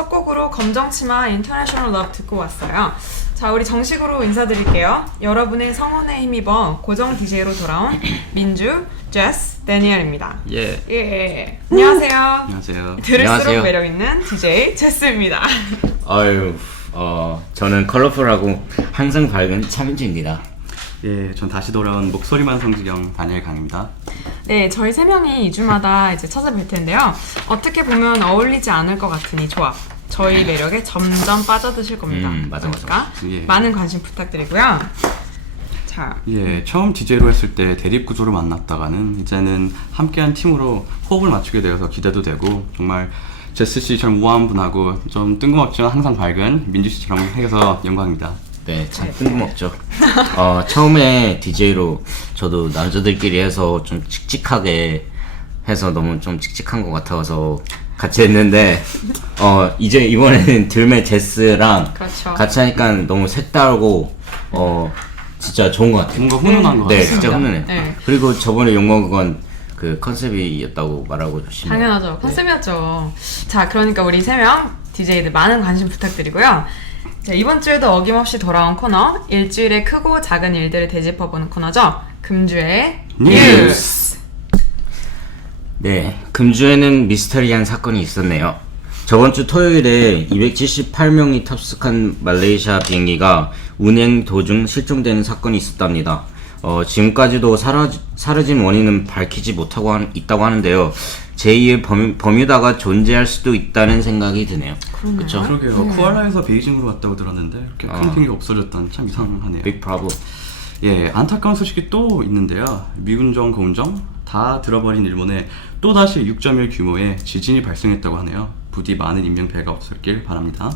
첫 곡으로 검정치마 인터내셔널 러브 듣고 왔어요. 자, 우리 정식으로 인사드릴게요. 여러분의 성원에 힘입어 고정 DJ로 돌아온 민주, 제스, 데니엘입니다. 예. 안녕하세요. 안녕하세요. 들을수록 안녕하세요. 매력있는 DJ 제스입니다. 아유, 저는 컬러풀하고 항상 밝은 차민주입니다. 예, 전 다시 돌아온 목소리만 성지경 다니엘 강입니다. 네, 저희 세 명이 2주마다 이제 찾아뵐 텐데요. 어떻게 보면 어울리지 않을 것 같은 이 조합. 저희 매력에 점점 빠져드실 겁니다. 맞아. 그러니까 예. 많은 관심 부탁드리고요. 자, 예, 처음 DJ로 했을 때 대립 구조로 만났다가는 이제는 함께한 팀으로 호흡을 맞추게 되어서 기대도 되고 정말 제스 씨처럼 우아한 분하고 좀 뜬금없지만 항상 밝은 민주 씨처럼 해서 영광입니다. 네, 참 뜬금없죠. 처음에 DJ로 저도 남자들끼리 해서 좀 칙칙하게 해서 너무 좀 칙칙한 것 같아서 같이 했는데 이제 이번에는 들매 제스랑 그렇죠. 같이 하니까 너무 색다르고 진짜 좋은 것 같아요. 뭔가 훈훈한 것 네, 같아요. 진짜 훈훈해. 네. 그리고 저번에 욕먹은 건 그 컨셉이었다고 말하고 싶네요. 당연하죠. 컨셉이었죠. 자, 그러니까 우리 세 명 DJ들 많은 관심 부탁드리고요. 자, 이번 주에도 어김없이 돌아온 코너, 일주일의 크고 작은 일들을 되짚어보는 코너죠. 금주의 뉴스. 네, 금주에는 미스터리한 사건이 있었네요. 저번 주 토요일에 278명이 탑승한 말레이시아 비행기가 운행 도중 실종되는 사건이 있었답니다. 지금까지도 사라진 원인은 밝히지 못하고 있다고 하는데요. 제2의 버뮤다가 존재할 수도 있다는 생각이 드네요. 그렇죠? 그러게요. 쿠알라에서 베이징으로 왔다고 들었는데 이렇게 큰 비행기가 없어졌다는 참 이상하네요. 빅 프로블. 예, 안타까운 소식이 또 있는데요. 미운정, 고운정 다 들어버린 일본에 또다시 6.1 규모의 지진이 발생했다고 하네요. 부디 많은 인명피해가 없었길 바랍니다.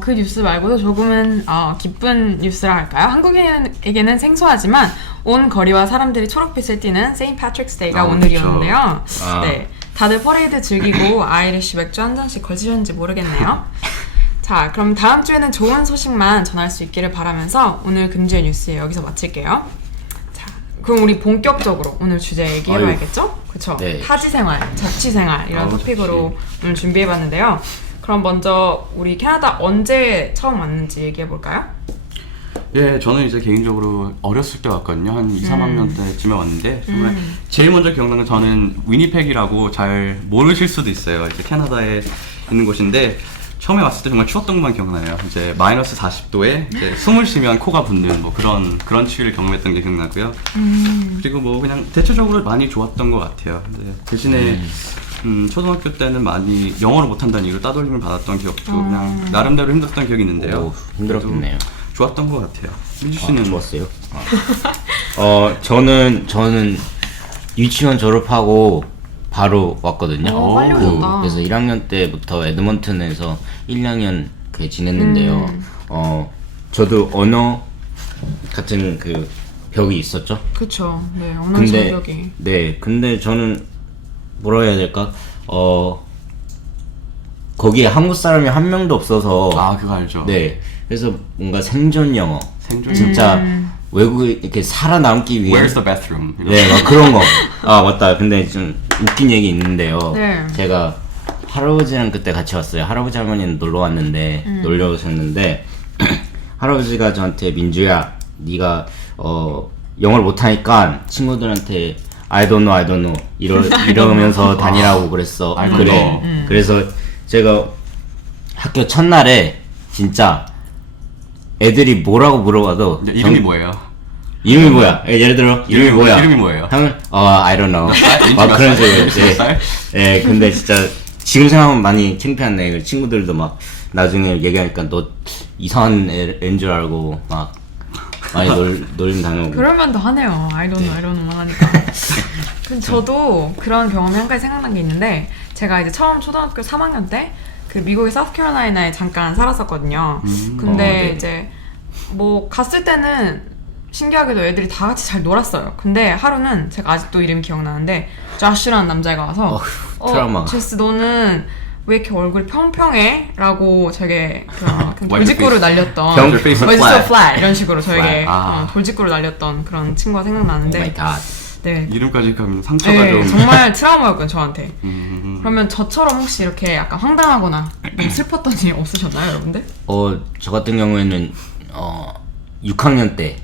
그 뉴스 말고도 조금은 기쁜 뉴스라 할까요? 한국인에게는 생소하지만 온 거리와 사람들이 초록빛을 띠는 세인트 패트릭스 데이가 오늘이었는데요. 네, 다들 퍼레이드 즐기고 아이리쉬 맥주 한 잔씩 거시셨는지 모르겠네요. 자, 그럼 다음 주에는 좋은 소식만 전할 수 있기를 바라면서 오늘 금주의 뉴스 여기서 마칠게요. 자, 그럼 우리 본격적으로 오늘 주제 얘기해봐야겠죠? 그쵸? 네. 타지생활, 자취생활 이런 토픽으로 오늘 준비해봤는데요. 그럼 먼저 우리 캐나다 언제 처음 왔는지 얘기해볼까요? 예, 저는 이제 개인적으로 어렸을 때 왔거든요. 한 2, 3학년 때쯤에 왔는데 정말 제일 먼저 기억나는 건 저는 위니펙이라고 잘 모르실 수도 있어요. 이제 캐나다에 있는 곳인데 처음에 왔을 때 정말 추웠던 것만 기억나요. 이제 마이너스 40도에 이제 숨을 쉬면 코가 붓는 뭐 그런 추위를 경험했던 게 기억나고요. 그리고 뭐 그냥 대체적으로 많이 좋았던 것 같아요. 근데 대신에 초등학교 때는 많이 영어를 못한다는 이유로 따돌림을 받았던 기억도 그냥 나름대로 힘들었던 기억이 있는데요. 오, 힘들었겠네요. 좋았던 것 같아요. 민주 씨는 좋았어요. 저는 유치원 졸업하고 바로 왔거든요. 빨리 오셨다. 그래서 1학년 때부터 에드먼튼에서 1학년 지냈는데요. 저도 언어 같은 그 벽이 있었죠. 그쵸. 네, 언어 장벽이. 근데 저는 뭐라 해야 될까? 거기에 한국 사람이 한 명도 없어서. 그거 알죠. 네. 그래서 뭔가 생존 영어. 생존 진짜 외국에 이렇게 살아남기 위해. Where's the bathroom? 네, 막 그런 거. 맞다. 근데 좀 웃긴 얘기 있는데요. 네. 제가 할아버지랑 그때 같이 왔어요. 할아버지 할머니는 놀러 왔는데, 놀러 오셨는데, 할아버지가 저한테 민주야, 네가 영어를 못하니까 친구들한테 I don't know 이러면서 다니라고 그랬어. I don't 그래. know. 그래서 제가 학교 첫날에 진짜 애들이 뭐라고 물어봐도 이름이 뭐예요? 이름이 뭐야? 예를 들어 이름이 뭐야? 이름이 뭐예요? 형은 I don't know. 막 그런 식으로. 몇 살? 예, 근데 진짜 지금 생각하면 많이 창피한데 친구들도 막 나중에 얘기하니까 너 이상한 애인 줄 알고 막 많이 놀림 당하고. 그러면 더 하네요. I don't know만 하니까. 근데 저도 그런 경험이 한 가지 생각난 게 있는데 제가 이제 처음 초등학교 3학년 때 그 미국의 사우스캐롤라이나에 잠깐 살았었거든요. 근데 네. 이제 뭐 갔을 때는 신기하게도 애들이 다 같이 잘 놀았어요. 근데 하루는 제가 아직도 이름이 기억나는데 조슈라는 남자애가 와서 트라우마. 제스 너는 왜 이렇게 얼굴 평평해? 라고 되게 돌직구를 날렸던 Your face is Why is it so flat. flat? 이런 식으로 저에게 Flat. 돌직구를 날렸던 그런 친구가 생각나는데 Oh my God. 네. 이름까지 가면 상처가 네, 좀. 정말 트라우마였거든요, 저한테. 음. 그러면 저처럼 혹시 이렇게 약간 황당하거나 좀 슬펐던 일 없으셨나요, 여러분들? 저 같은 경우에는 6학년 때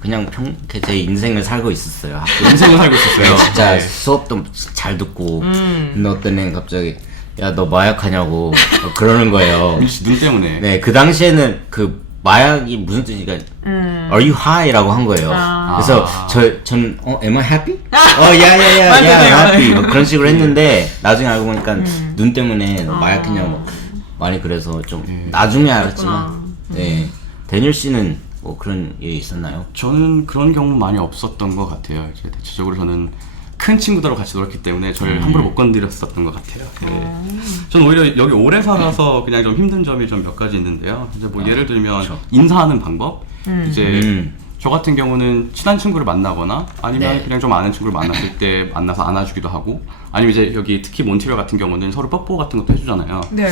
그냥 제 인생을 살고 있었어요. 인생을 살고 있었어요. 진짜 네. 수업도 잘 듣고 근데 어떤 애는 갑자기 야 너 마약하냐고 그러는 거예요. 민주 씨 눈 때문에. 네, 그 당시에는 그 마약이 무슨 뜻이니까 Are you high?라고 한 거예요. 그래서 전 am I happy? 야야야야 맞아요. happy 뭐 그런 식으로 했는데 나중에 알고 보니까 눈 때문에 마약했냐고 많이 그래서 좀 나중에 알았지만 네 데니얼 씨는 뭐 그런 일이 있었나요? 저는 그런 경우 많이 없었던 것 같아요. 이제 대체적으로 저는 큰 친구들하고 같이 놀았기 때문에 저를 함부로 못 건드렸었던 것 같아요. 네. 저는 오히려 여기 오래 살아서 그냥 좀 힘든 점이 좀 몇 가지 있는데요. 이제 뭐 예를 들면 그렇죠. 인사하는 방법. 이제 저 같은 경우는 친한 친구를 만나거나 아니면 네. 그냥 좀 아는 친구를 만났을 때 만나서 안아주기도 하고 아니면 이제 여기 특히 몬트리올 같은 경우는 서로 뽀뽀 같은 것도 해주잖아요. 네.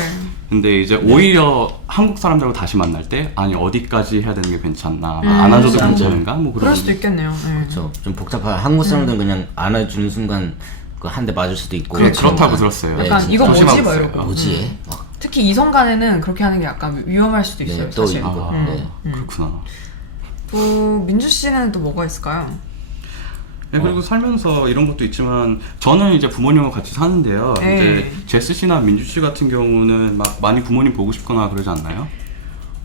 근데 이제 오히려 한국 사람들하고 다시 만날 때 아니 어디까지 해야 되는 게 괜찮나 안아줘도 맞아. 괜찮은가 뭐 그런 그럴 수도 있겠네요. 네. 좀 복잡한 한국 사람들은 그냥 안아주는 순간 그 한 대 맞을 수도 있고 그렇다고 그러니까. 들었어요. 약간 진짜. 이거 뭐지? 조심하고 막 있어요. 이러고. 뭐지? 막 특히 이성 간에는 그렇게 하는 게 약간 위험할 수도 있어요, 네, 또 사실. 이거. 네. 그렇구나. 민주 씨는 또 뭐가 있을까요? 네, 그리고 살면서 이런 것도 있지만 저는 이제 부모님과 같이 사는데요. 에이. 이제 제스 씨나 민주 씨 같은 경우는 막 많이 부모님 보고 싶거나 그러지 않나요?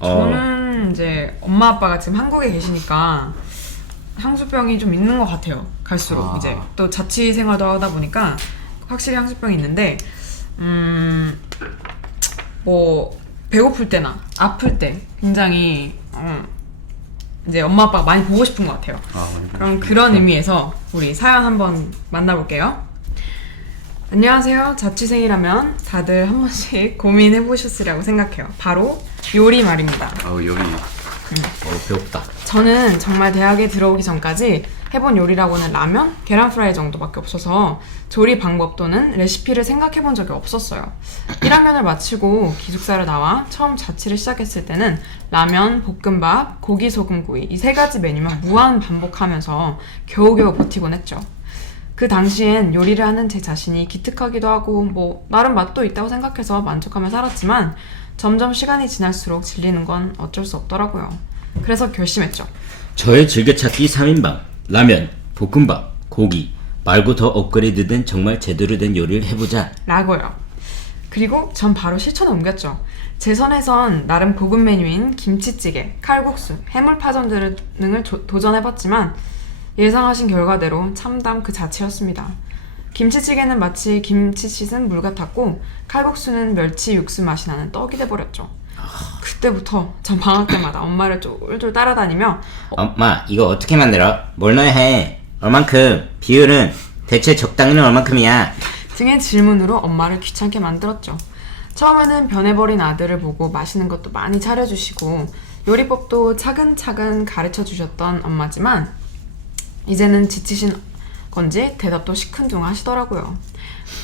저는 이제 엄마 아빠가 지금 한국에 계시니까 향수병이 좀 있는 것 같아요. 갈수록 이제 또 자취 생활도 하다 보니까 확실히 향수병이 있는데 뭐 배고플 때나 아플 때 굉장히 이제 엄마 아빠가 많이 보고 싶은 것 같아요. 그럼 그런 의미에서 우리 사연 한번 만나볼게요. 안녕하세요. 자취생이라면 다들 한 번씩 고민해보셨으리라고 생각해요. 바로 요리 말입니다. 요리. 배고프다. 저는 정말 대학에 들어오기 전까지 해본 요리라고는 라면, 계란 프라이 정도밖에 없어서 조리 방법 또는 레시피를 생각해본 적이 없었어요. 1학년을 마치고 기숙사를 나와 처음 자취를 시작했을 때는 라면, 볶음밥, 고기 소금구이 이 세 가지 메뉴만 무한 반복하면서 겨우겨우 버티곤 했죠. 그 당시엔 요리를 하는 제 자신이 기특하기도 하고 뭐 나름 맛도 있다고 생각해서 만족하며 살았지만 점점 시간이 지날수록 질리는 건 어쩔 수 없더라고요. 그래서 결심했죠. 저의 즐겨찾기 3인방 라면, 볶음밥, 고기 말고 더 업그레이드된 정말 제대로 된 요리를 해보자 라고요. 그리고 전 바로 실천에 옮겼죠. 제 선에선 나름 고급 메뉴인 김치찌개, 칼국수, 해물파전 등을 도전해봤지만 예상하신 결과대로 참담 그 자체였습니다. 김치찌개는 마치 김치 씻은 물 같았고 칼국수는 멸치 육수 맛이 나는 떡이 돼버렸죠. 그때부터 전 방학 때마다 엄마를 쫄쫄 따라다니며 엄마 이거 어떻게 만들어? 뭘 넣어야 해? 얼만큼? 비율은 대체 적당히는 얼만큼이야? 등의 질문으로 엄마를 귀찮게 만들었죠. 처음에는 변해버린 아들을 보고 맛있는 것도 많이 차려주시고 요리법도 차근차근 가르쳐주셨던 엄마지만 이제는 지치신 건지 대답도 시큰둥 하시더라고요.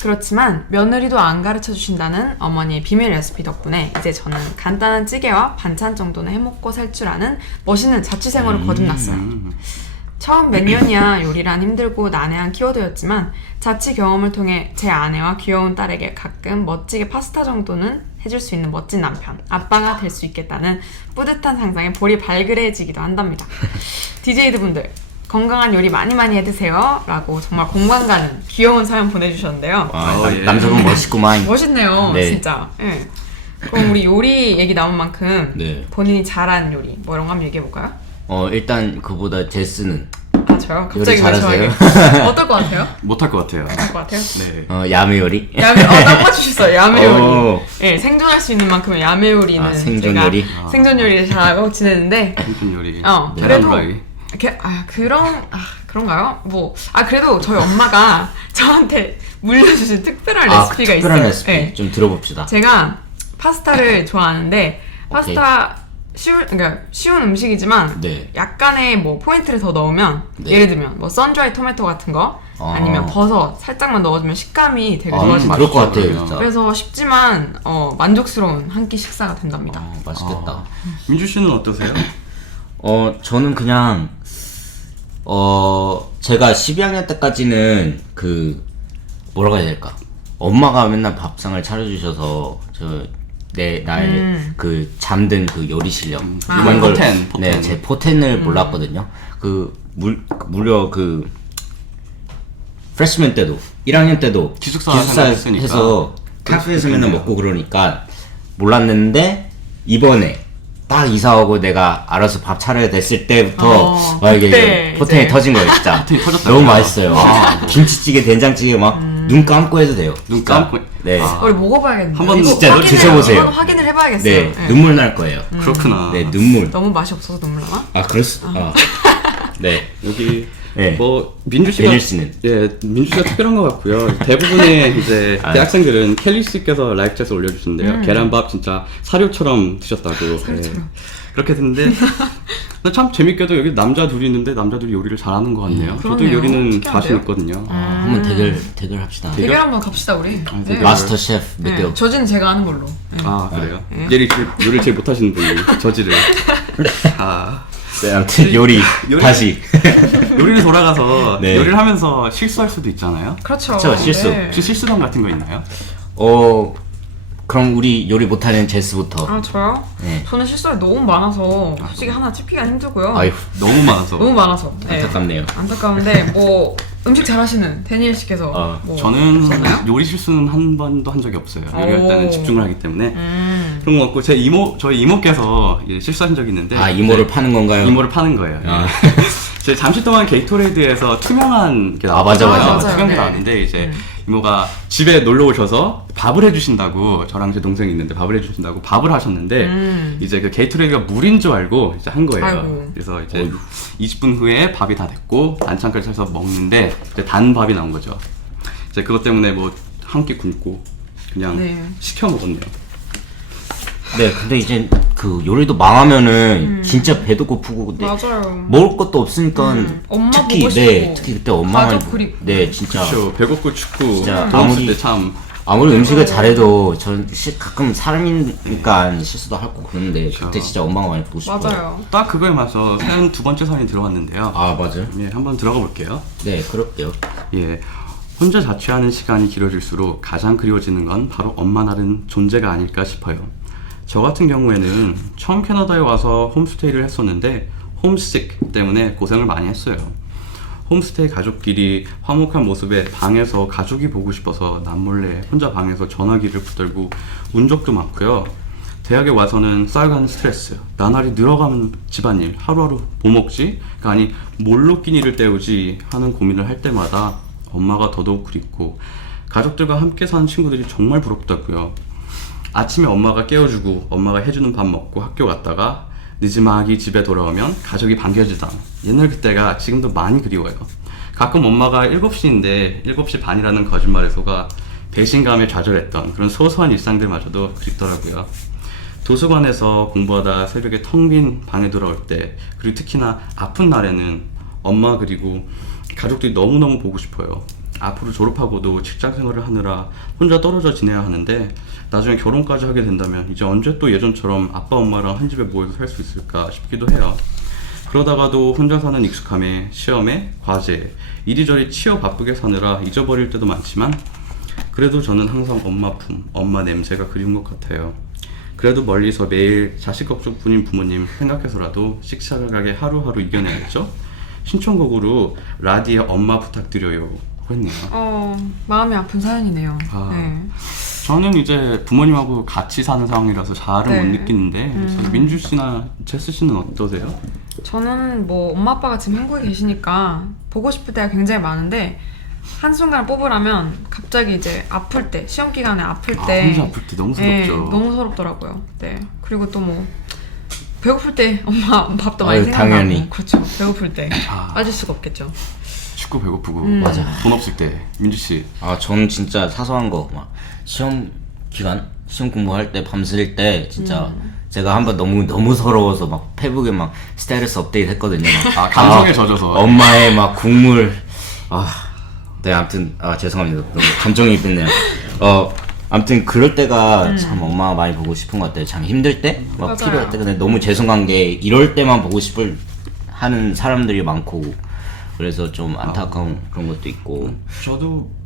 그렇지만 며느리도 안 가르쳐주신다는 어머니의 비밀 레시피 덕분에 이제 저는 간단한 찌개와 반찬 정도는 해먹고 살 줄 아는 멋있는 자취생활을 거듭났어요. 처음 몇 년이야 요리란 힘들고 난해한 키워드였지만 자취 경험을 통해 제 아내와 귀여운 딸에게 가끔 멋지게 파스타 정도는 해줄 수 있는 멋진 남편, 아빠가 될 수 있겠다는 뿌듯한 상상에 볼이 발그레해지기도 한답니다. DJ들분들 건강한 요리 많이 해드세요 라고 정말 공감 가는 귀여운 사연 보내주셨는데요. 남성은 멋있구만. 멋있네요. 네. 진짜. 네. 그럼 우리 요리 얘기 나온 만큼 네. 본인이 잘한 요리 뭐 이런 거 한번 얘기해볼까요? 일단 그보다 제스는 아 저요? 갑자기 요리 왜 잘하세요? 저에게 어떨 것 같아요? 못할 것 같아요. 어떨 것 같아요? 네. 야매 요리? 딱 맞추셨어요. 야매 요리. 오. 네, 생존할 수 있는 만큼의 야매 요리는 생존 제가 요리? 생존 요리를 잘하고 지내는데 생존 요리. 그래도 계란후라이. 그런가요? 그래도 저희 엄마가 저한테 물려주신 특별한 레시피가 특별한 있어요. 레시피 네. 좀 들어봅시다. 제가 파스타를 좋아하는데 파스타 쉬운 음식이지만 네. 약간의 뭐 포인트를 더 넣으면 네. 예를 들면 뭐 선드라이 토마토 같은 거 아니면 버섯 살짝만 넣어주면 식감이 되게 좋아지거든요. 그럴 것 같아요 진짜. 그래서 쉽지만 만족스러운 한 끼 식사가 된답니다. 맛있겠다. 민주 씨는 어떠세요? 저는 그냥 제가 12학년 때까지는 그 뭐라고 해야 될까? 엄마가 맨날 밥상을 차려주셔서 나의 그 잠든 그 요리 실력 이런 걸 포텐. 네, 제 포텐을 몰랐거든요. 무려 그 프레시맨 때도 1학년 때도 기숙사 기숙사에서 해서 카페에서 맨날 먹고 그러니까 몰랐는데 이번에 딱 이사하고 내가 알아서 밥 차려야 됐을 때부터 이게 그때 포텐이 이제. 터진 거예요 진짜. 포텐이 터졌다고요? 너무 맛있어요. 김치찌개, 된장찌개 막 눈 감고 해도 돼요. 눈 진짜. 감고? 네. 우리 먹어봐야겠네요. 한번 이거 진짜 드셔보세요. 한번 확인을 해봐야겠어요. 네, 네. 눈물 날 거예요. 그렇구나. 네, 눈물. 너무 맛이 없어서 눈물 나나? 네. 여기 네. 뭐 민주 씨가 데니얼 씨는? 예 민주 씨가 특별한 것 같고요. 대부분의 이제 대학생들은 켈리 씨께서 라이브 챗에 올려주신대요. 계란밥 진짜 사료처럼 드셨다고. 사료처럼. 그렇게 됐는데 근데 참 재밌게도 여기 남자 둘이 있는데 남자 둘이 요리를 잘하는 것 같네요. 저도 그러네요. 요리는 특이한데요? 자신 있거든요. 한번 대결 합시다. 대결 한번 갑시다 우리. 대결. 마스터 셰프 몇 네. 대 저지는 제가 아는 걸로. 네. 아 그래요? 요리를 제일 못하시는 분이 저지를. 네, 아무튼 요리 다시. 요리를 돌아가서 네. 요리를 하면서 실수할 수도 있잖아요. 그렇죠. 그쵸, 실수. 네. 혹시 실수담 같은 거 있나요? 그럼 우리 요리 못하는 제스부터. 아 저요? 네. 저는 실수가 너무 많아서 솔직히 하나 찝기가 힘들고요. 아유, 너무 많아서. 너무 많아서. 네. 안타깝네요. 안타까운데 뭐 음식 잘하시는 데니엘 씨께서 뭐 저는 없었나요? 요리 실수는 한 번도 한 적이 없어요. 요리할 때는 오. 집중을 하기 때문에 그런 거 없고 저희 이모께서 이제 실수하신 적이 있는데 이모를 파는 건가요? 이모를 파는 거예요. 제가 잠시 동안 게이토레이드에서 투명한 게 맞아. 맞아요. 투명한 게 네. 나왔는데 이제 이모가 집에 놀러 오셔서 밥을 해주신다고 저랑 제 동생이 있는데 밥을 해주신다고 밥을 하셨는데 이제 그 게이토레이드가 물인 줄 알고 이제 한 거예요. 아이고. 그래서 이제 20분 후에 밥이 다 됐고 반찬까지 해서 먹는데 이제 단 밥이 나온 거죠. 이제 그것 때문에 뭐 한 끼 굶고 그냥 네. 시켜 먹었네요. 네, 근데 이제 그 요리도 망하면은 진짜 배도 고프고 근데 맞아요. 먹을 것도 없으니까 엄마 특히 보고 싶고, 특히 그때 엄마만 가족 그립고. 네, 진짜 그렇죠. 배고프고 춥고 진짜 돈 없을 아무리- 때참 아무리 음식을 잘해도 전 가끔 사람이니까 실수도 하고 그러는데 그때 진짜 엄마가 많이 보고 싶어요. 맞아요. 딱 그거에 맞서 사연 두 번째 사연이 들어왔는데요. 맞아요? 예, 한번 들어가 볼게요. 네, 그럴게요. 예, 혼자 자취하는 시간이 길어질수록 가장 그리워지는 건 바로 엄마 나른 존재가 아닐까 싶어요. 저 같은 경우에는 처음 캐나다에 와서 홈스테이를 했었는데 홈식 때문에 고생을 많이 했어요. 홈스테이 가족끼리 화목한 모습에 방에서 가족이 보고 싶어서 남몰래 혼자 방에서 전화기를 붙들고 운 적도 많고요. 대학에 와서는 쌓여가는 스트레스, 나날이 늘어가는 집안일, 하루하루 뭐 먹지가 아니 뭘로 끼니를 때우지 하는 고민을 할 때마다 엄마가 더더욱 그립고 가족들과 함께 사는 친구들이 정말 부럽다고요. 아침에 엄마가 깨워주고 엄마가 해주는 밥 먹고 학교 갔다가 늦지막이 집에 돌아오면 가족이 반겨주던 옛날 그때가 지금도 많이 그리워요. 가끔 엄마가 7시인데 7시 반이라는 거짓말에 속아 배신감에 좌절했던 그런 소소한 일상들마저도 그립더라고요. 도서관에서 공부하다 새벽에 텅 빈 방에 돌아올 때, 그리고 특히나 아픈 날에는 엄마 그리고 가족들이 너무너무 보고 싶어요. 앞으로 졸업하고도 직장 생활을 하느라 혼자 떨어져 지내야 하는데 나중에 결혼까지 하게 된다면 이제 언제 또 예전처럼 아빠 엄마랑 한 집에 모여서 살 수 있을까 싶기도 해요. 그러다가도 혼자 사는 익숙함에 시험에 과제 이리저리 치여 바쁘게 사느라 잊어버릴 때도 많지만 그래도 저는 항상 엄마 품, 엄마 냄새가 그리운 것 같아요. 그래도 멀리서 매일 자식 걱정뿐인 부모님 생각해서라도 씩씩하게 하루하루 이겨내야겠죠? 신청곡으로 라디의 엄마 부탁드려요 했네요. 마음이 아픈 사연이네요. 네. 저는 이제 부모님하고 같이 사는 상황이라서 잘은 네. 못 느끼는데 그래서 민주 씨나 제스 씨는 어떠세요? 저는 뭐 엄마 아빠가 지금 한국에 계시니까 보고 싶을 때가 굉장히 많은데 한순간 뽑으라면 갑자기 이제 아플 때, 시험 기간에 아플 때 혼자 아플 때 너무 네, 서럽죠. 너무 서럽더라고요. 네. 그리고 또 뭐 배고플 때 엄마 밥도 많이 아유, 생각나고 당연히. 그렇죠. 배고플 때 빠질 수가 없겠죠. 춥고 배고프고 맞아. 돈 없을 때 민주 씨 저는 진짜 사소한 거 막 시험 공부할 때 밤샐 때 진짜 제가 한번 너무 서러워서 막 페북에 막 스테이터스 업데이트 했거든요. 막. 감성에 젖어서 엄마의 막 국물 네, 아무튼 죄송합니다. 너무 감정이입했네요. 아무튼 그럴 때가 참 엄마가 많이 보고 싶은 것 같아요. 참 힘들 때, 막 맞아요. 필요할 때. 근데 너무 죄송한 게 이럴 때만 보고 싶을 하는 사람들이 많고 그래서 좀 안타까운 그런 것도 있고.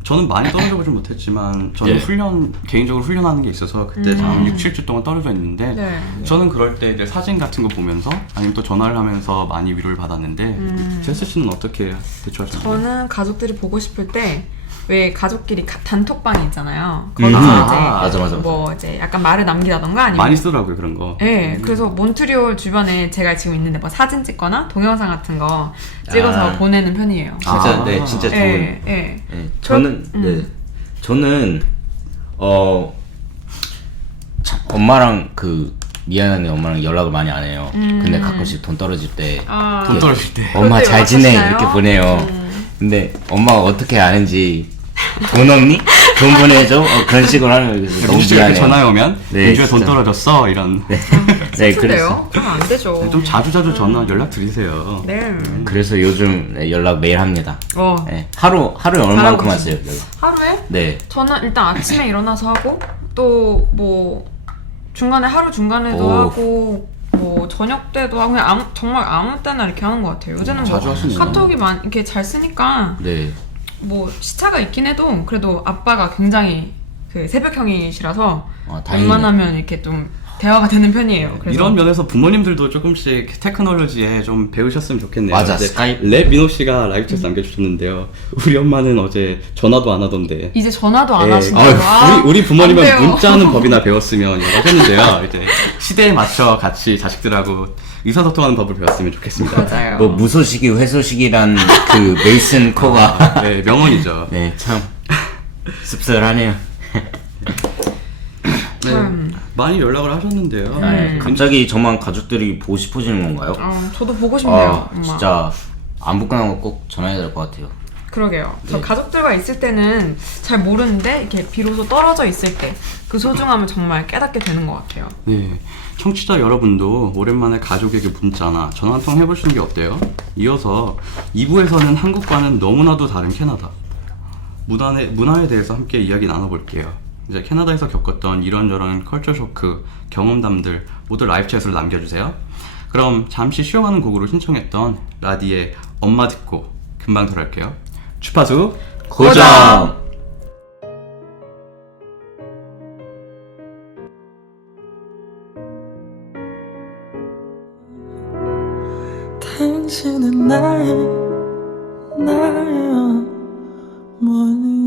저는 많이 떨어져 보진 못했지만 저는 네. 개인적으로 훈련하는 게 있어서 그때 한 6, 7주 동안 떨어져 있는데 네. 저는 그럴 때 이제 사진 같은 거 보면서 아니면 또 전화를 하면서 많이 위로를 받았는데 제스 씨는 어떻게 대처하셨나요? 저는 가족들이 보고 싶을 때 왜 가족끼리 단톡방이 있잖아요. 거기서 이제 맞아. 뭐 이제 약간 말을 남기다던가 아니면 많이 쓰더라고요 그런 거. 네, 그래서 몬트리올 주변에 제가 지금 있는데 뭐 사진 찍거나 동영상 같은 거 찍어서 보내는 편이에요. 진짜 네, 진짜 좋은. 네, 네. 네, 저는 참, 엄마랑 미안한데 엄마랑 연락을 많이 안 해요. 근데 가끔씩 돈 떨어질 때 돈 떨어질 때 엄마 잘 지내 연락하시나요? 이렇게 보내요. 근데 엄마가 어떻게 아는지 돈 없니? 돈 보내줘? 그런 식으로 하는 거예요. 그래서 너무 민주 씨가 이렇게 미안해요. 전화해 오면 네, 민주야 돈 진짜. 떨어졌어 이런. 네, 그래서 슬픈데요? 그러면 안 되죠. 좀 자주 전화 연락 드리세요. 네. 그래서 요즘 연락 매일 합니다. 네. 하루에 얼마만큼 잘하고 하세요? 연락? 하루에? 네. 저는 일단 아침에 일어나서 하고 또 뭐 중간에 하루 중간에도 오. 하고 뭐 저녁 때도 하고 그냥 정말 아무 때나 이렇게 하는 것 같아요. 요새는 뭐 자주 하시네요. 카톡이 이렇게 잘 쓰니까 네. 뭐 시차가 있긴 해도 그래도 아빠가 굉장히 새벽형이시라서 다행이네. 웬만하면 이렇게 좀 대화가 되는 편이에요. 그래서 이런 면에서 부모님들도 조금씩 테크놀로지에 좀 배우셨으면 좋겠네요. 맞아, 이제 스카이프. 민호 씨가 라이브 채팅 남겨주셨는데요. 우리 엄마는 어제 전화도 안 하던데. 이제 전화도 안 예, 하신다고. 우리 부모님은 안 돼요. 문자하는 법이나 배웠으면 이라고 했는데요. 이제 시대에 맞춰 같이 자식들하고 의사소통하는 법을 배웠으면 좋겠습니다. 맞아요. 뭐 무소식이 회소식이란 메이슨 코가 네, 명언이죠. 네, 참 씁쓸하네요. 네, 많이 연락을 하셨는데요. 갑자기 저만 가족들이 보고 싶어지는 건가요? 저도 보고 싶네요. 엄마. 진짜 안부 끝나고 꼭 전화해야 될 것 같아요. 그러게요. 저 가족들과 있을 때는 잘 모르는데 이렇게 비로소 떨어져 있을 때 그 소중함을 정말 깨닫게 되는 것 같아요. 네, 청취자 여러분도 오랜만에 가족에게 문자나 전화 한 통 해보시는 게 어때요? 이어서 2부에서는 한국과는 너무나도 다른 캐나다 문화에 대해서 함께 이야기 나눠볼게요. 이제 캐나다에서 겪었던 이런저런 컬처 쇼크 경험담들 모두 라이브 챗으로 남겨주세요. 그럼 잠시 쉬어가는 곡으로 신청했던 라디의 엄마 듣고 금방 돌아올게요. 주파수 고정! 당신은 나의 어머니.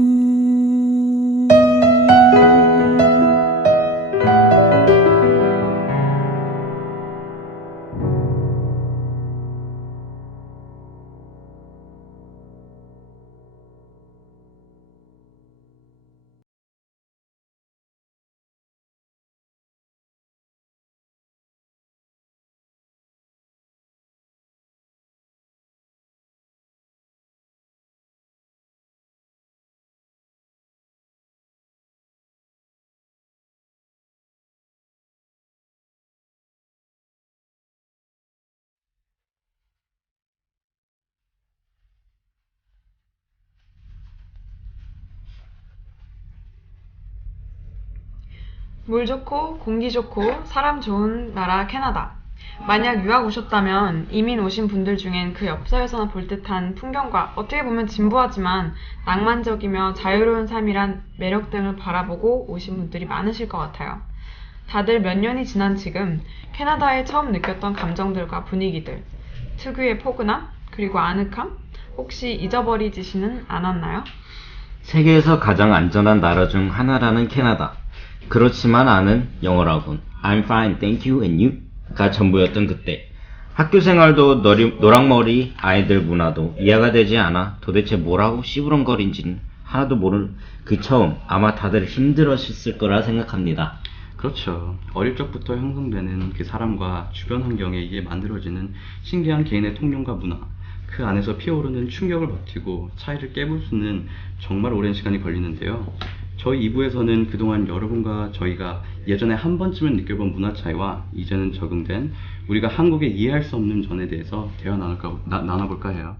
물 좋고 공기 좋고 사람 좋은 나라 캐나다. 만약 유학 오셨다면 이민 오신 분들 중엔 그 엽서에서나 볼 듯한 풍경과 어떻게 보면 진부하지만 낭만적이며 자유로운 삶이란 매력 등을 바라보고 오신 분들이 많으실 것 같아요. 다들 몇 년이 지난 지금 캐나다에 처음 느꼈던 감정들과 분위기들, 특유의 포근함, 그리고 아늑함, 혹시 잊어버리지는 않았나요? 세계에서 가장 안전한 나라 중 하나라는 캐나다. 그렇지만 나는 영어라군. I'm fine, thank you, and you?가 전부였던 그때. 학교 생활도 노랑머리 아이들 문화도 이해가 되지 않아 도대체 뭐라고 씨부렁거린지는 하나도 모를 그 처음 아마 다들 힘들었을 거라 생각합니다. 그렇죠. 어릴 적부터 형성되는 그 사람과 주변 환경에 의해 만들어지는 신기한 개인의 통념과 문화, 그 안에서 피어오르는 충격을 버티고 차이를 깨부수는 정말 오랜 시간이 걸리는데요. 저희 2부에서는 그동안 여러분과 저희가 예전에 한 번쯤은 느껴본 문화 차이와 이제는 적응된 우리가 한국에 이해할 수 없는 점에 대해서 대화 나눠볼까 해요.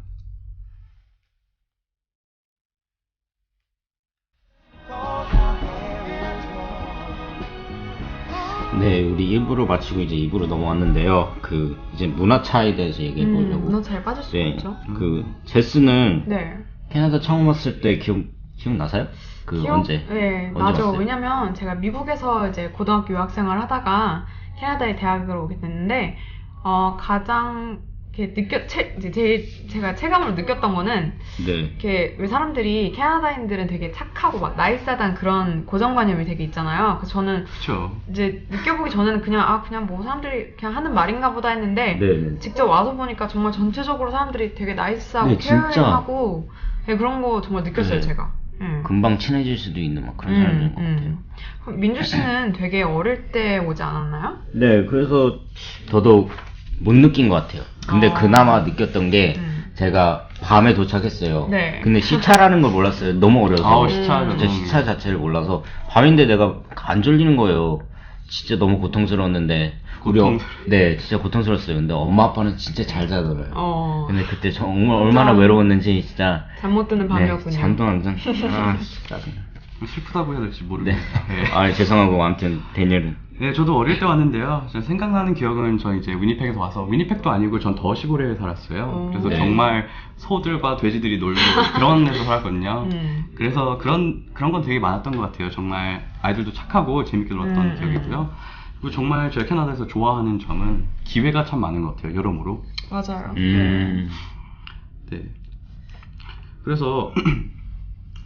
네, 우리 1부를 마치고 이제 2부로 넘어왔는데요. 그 이제 문화 차이에 대해서 얘기해 보려고. 문화 차이 빠질 수가 네, 없죠. 그 제스는 네. 캐나다 처음 왔을 때 기억나세요? 그 언제? 네, 언제 나죠. 왔어요? 왜냐면 제가 미국에서 이제 고등학교 유학생활 하다가 캐나다에 대학을 오게 됐는데, 가장 이렇게 제가 체감으로 느꼈던 거는, 네. 이렇게 왜 사람들이 캐나다인들은 되게 착하고 막 나이스하다는 그런 고정관념이 되게 있잖아요. 그래서 저는 그쵸. 이제 느껴보기 전에는 그냥 뭐 사람들이 그냥 하는 말인가 보다 했는데, 네. 직접 와서 보니까 정말 전체적으로 사람들이 되게 나이스하고 네, 진짜. 케어링하고 네, 그런 거 정말 느꼈어요. 네. 제가. 금방 친해질 수도 있는 막 그런 사람들인 것 같아요. 그럼 민주 씨는 되게 어릴 때 오지 않았나요? 네, 그래서 더더욱 못 느낀 것 같아요. 근데 그나마 느꼈던 게 제가 밤에 도착했어요. 네. 근데 시차라는 걸 몰랐어요. 너무 어려서. 시차. 진짜 시차 자체를 몰라서 밤인데 내가 안 졸리는 거예요. 진짜 너무 고통스러웠는데 네, 진짜 고통스러웠어요. 근데 엄마 아빠는 진짜 잘 자더라고요. 근데 그때 정말 얼마나 외로웠는지 진짜 잠못 드는 밤이었군요. 네, 잠도 완전 짜증나. 슬프다고 해야 될지 네. 모르겠어요. 네. 아, 죄송하고 아무튼 데니엘은 네, 저도 어릴 때 왔는데요. 생각나는 기억은 저 이제 위니펙에서 와서, 위니펙도 아니고 전 더 시골에 살았어요. 그래서 네. 정말 소들과 돼지들이 놀고 그런 데서 살았거든요. 그래서 그런 건 되게 많았던 것 같아요. 정말 아이들도 착하고 재밌게 놀았던 기억이고요. 그리고 정말 제가 캐나다에서 좋아하는 점은 기회가 참 많은 것 같아요. 여러모로. 맞아요. 네. 그래서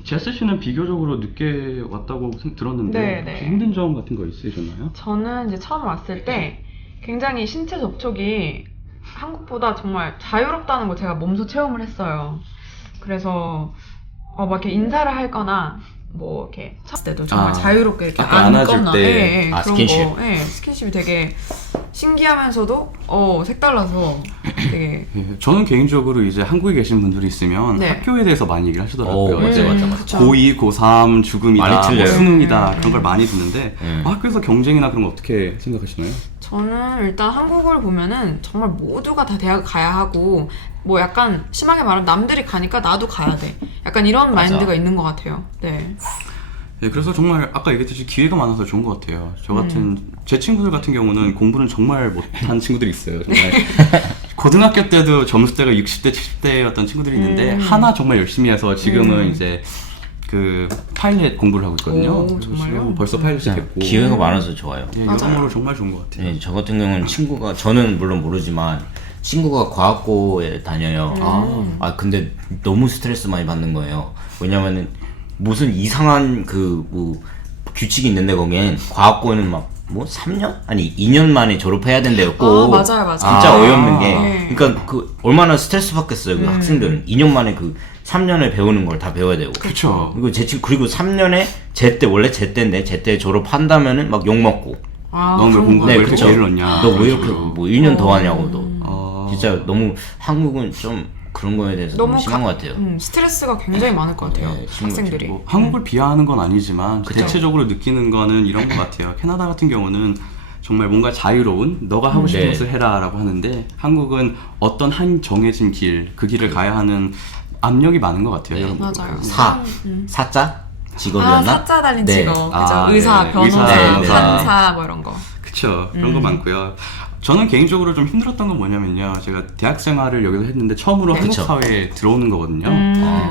제스 씨는 비교적으로 늦게 왔다고 들었는데 네. 혹시 힘든 점 같은 거 있으셨나요? 저는 이제 처음 왔을 때 굉장히 신체 접촉이 한국보다 정말 자유롭다는 거 제가 몸소 체험을 했어요. 그래서 막 이렇게 인사를 할 거나 뭐 이렇게 쳤을 때도 정말 자유롭게 이렇게 아까 안아줄 안거나 때. 그런 스킨십. 거, 스킨십이 되게 신기하면서도 색달라서 되게 저는 개인적으로 이제 한국에 계신 분들이 있으면 네. 학교에 대해서 많이 얘기를 하시더라고요. 맞아요, 이제 맞아요. 그쵸. 고2, 고3, 죽음이다, 많이 틀려요. 수능이다 그런 걸 많이 듣는데 네. 학교에서 경쟁이나 그런 거 어떻게 생각하시나요? 저는 일단 한국을 보면은 정말 모두가 다 대학을 가야 하고 뭐 약간 심하게 말하면 남들이 가니까 나도 가야 돼. 약간 이런 마인드가 있는 것 같아요. 네. 네, 그래서 정말 아까 얘기했듯이 기회가 많아서 좋은 것 같아요. 제 친구들 같은 경우는 공부는 정말 못한 친구들이 있어요. 정말 고등학교 때도 점수대가 60대, 70대였던 친구들이 있는데 하나 정말 열심히 해서 지금은 이제 그 파일럿 공부를 하고 있거든요. 오, 그래서 정말요? 지금 벌써 파일럿이 됐고 기회가 많아서 좋아요. 예, 여러모로 정말 좋은 것 같아요. 네, 저 같은 경우는 친구가, 저는 물론 모르지만 친구가 과학고에 다녀요. 근데 너무 스트레스 많이 받는 거예요. 왜냐면은 무슨 이상한 뭐 규칙이 있는데 거기엔 과학고에는 막 뭐 3년? 아니 2년 만에 졸업해야 된대였고. 맞아요. 진짜 어이없는 게. 네. 그러니까 그 얼마나 스트레스 받겠어요. 그 학생들은 2년 만에 그 3년을 배우는 걸 다 배워야 되고. 그렇죠. 그리고 3년에 원래 제때인데 제때 졸업한다면은 막 욕 먹고. 너는 왜 그런 공부 거. 왜 네, 이렇게 그쵸. 게을렀냐 너 왜 이렇게 뭐 1년 더 하냐고 너. 진짜 너무 한국은 좀 그런 거에 대해서 너무 심한 것 같아요. 스트레스가 굉장히 많을 것 같아요. 네, 심한 학생들이. 뭐 한국을 비하하는 건 아니지만 대체적으로 느끼는 거는 이런 것 같아요. 캐나다 같은 경우는 정말 뭔가 자유로운 너가 하고 싶은 네. 것을 해라라고 하는데 한국은 어떤 한 정해진 그 길을 가야 하는 압력이 많은 것 같아요. 여러분. 맞아요. 사자? 직업이었나? 사자 달린 네. 직업. 그죠? 네. 의사, 네. 변호사, 의사, 판사 뭐 이런 거. 그쵸. 그런 거 많고요. 저는 개인적으로 좀 힘들었던 건 뭐냐면요. 제가 대학 생활을 여기서 했는데 처음으로 한국 그쵸. 사회에 들어오는 거거든요.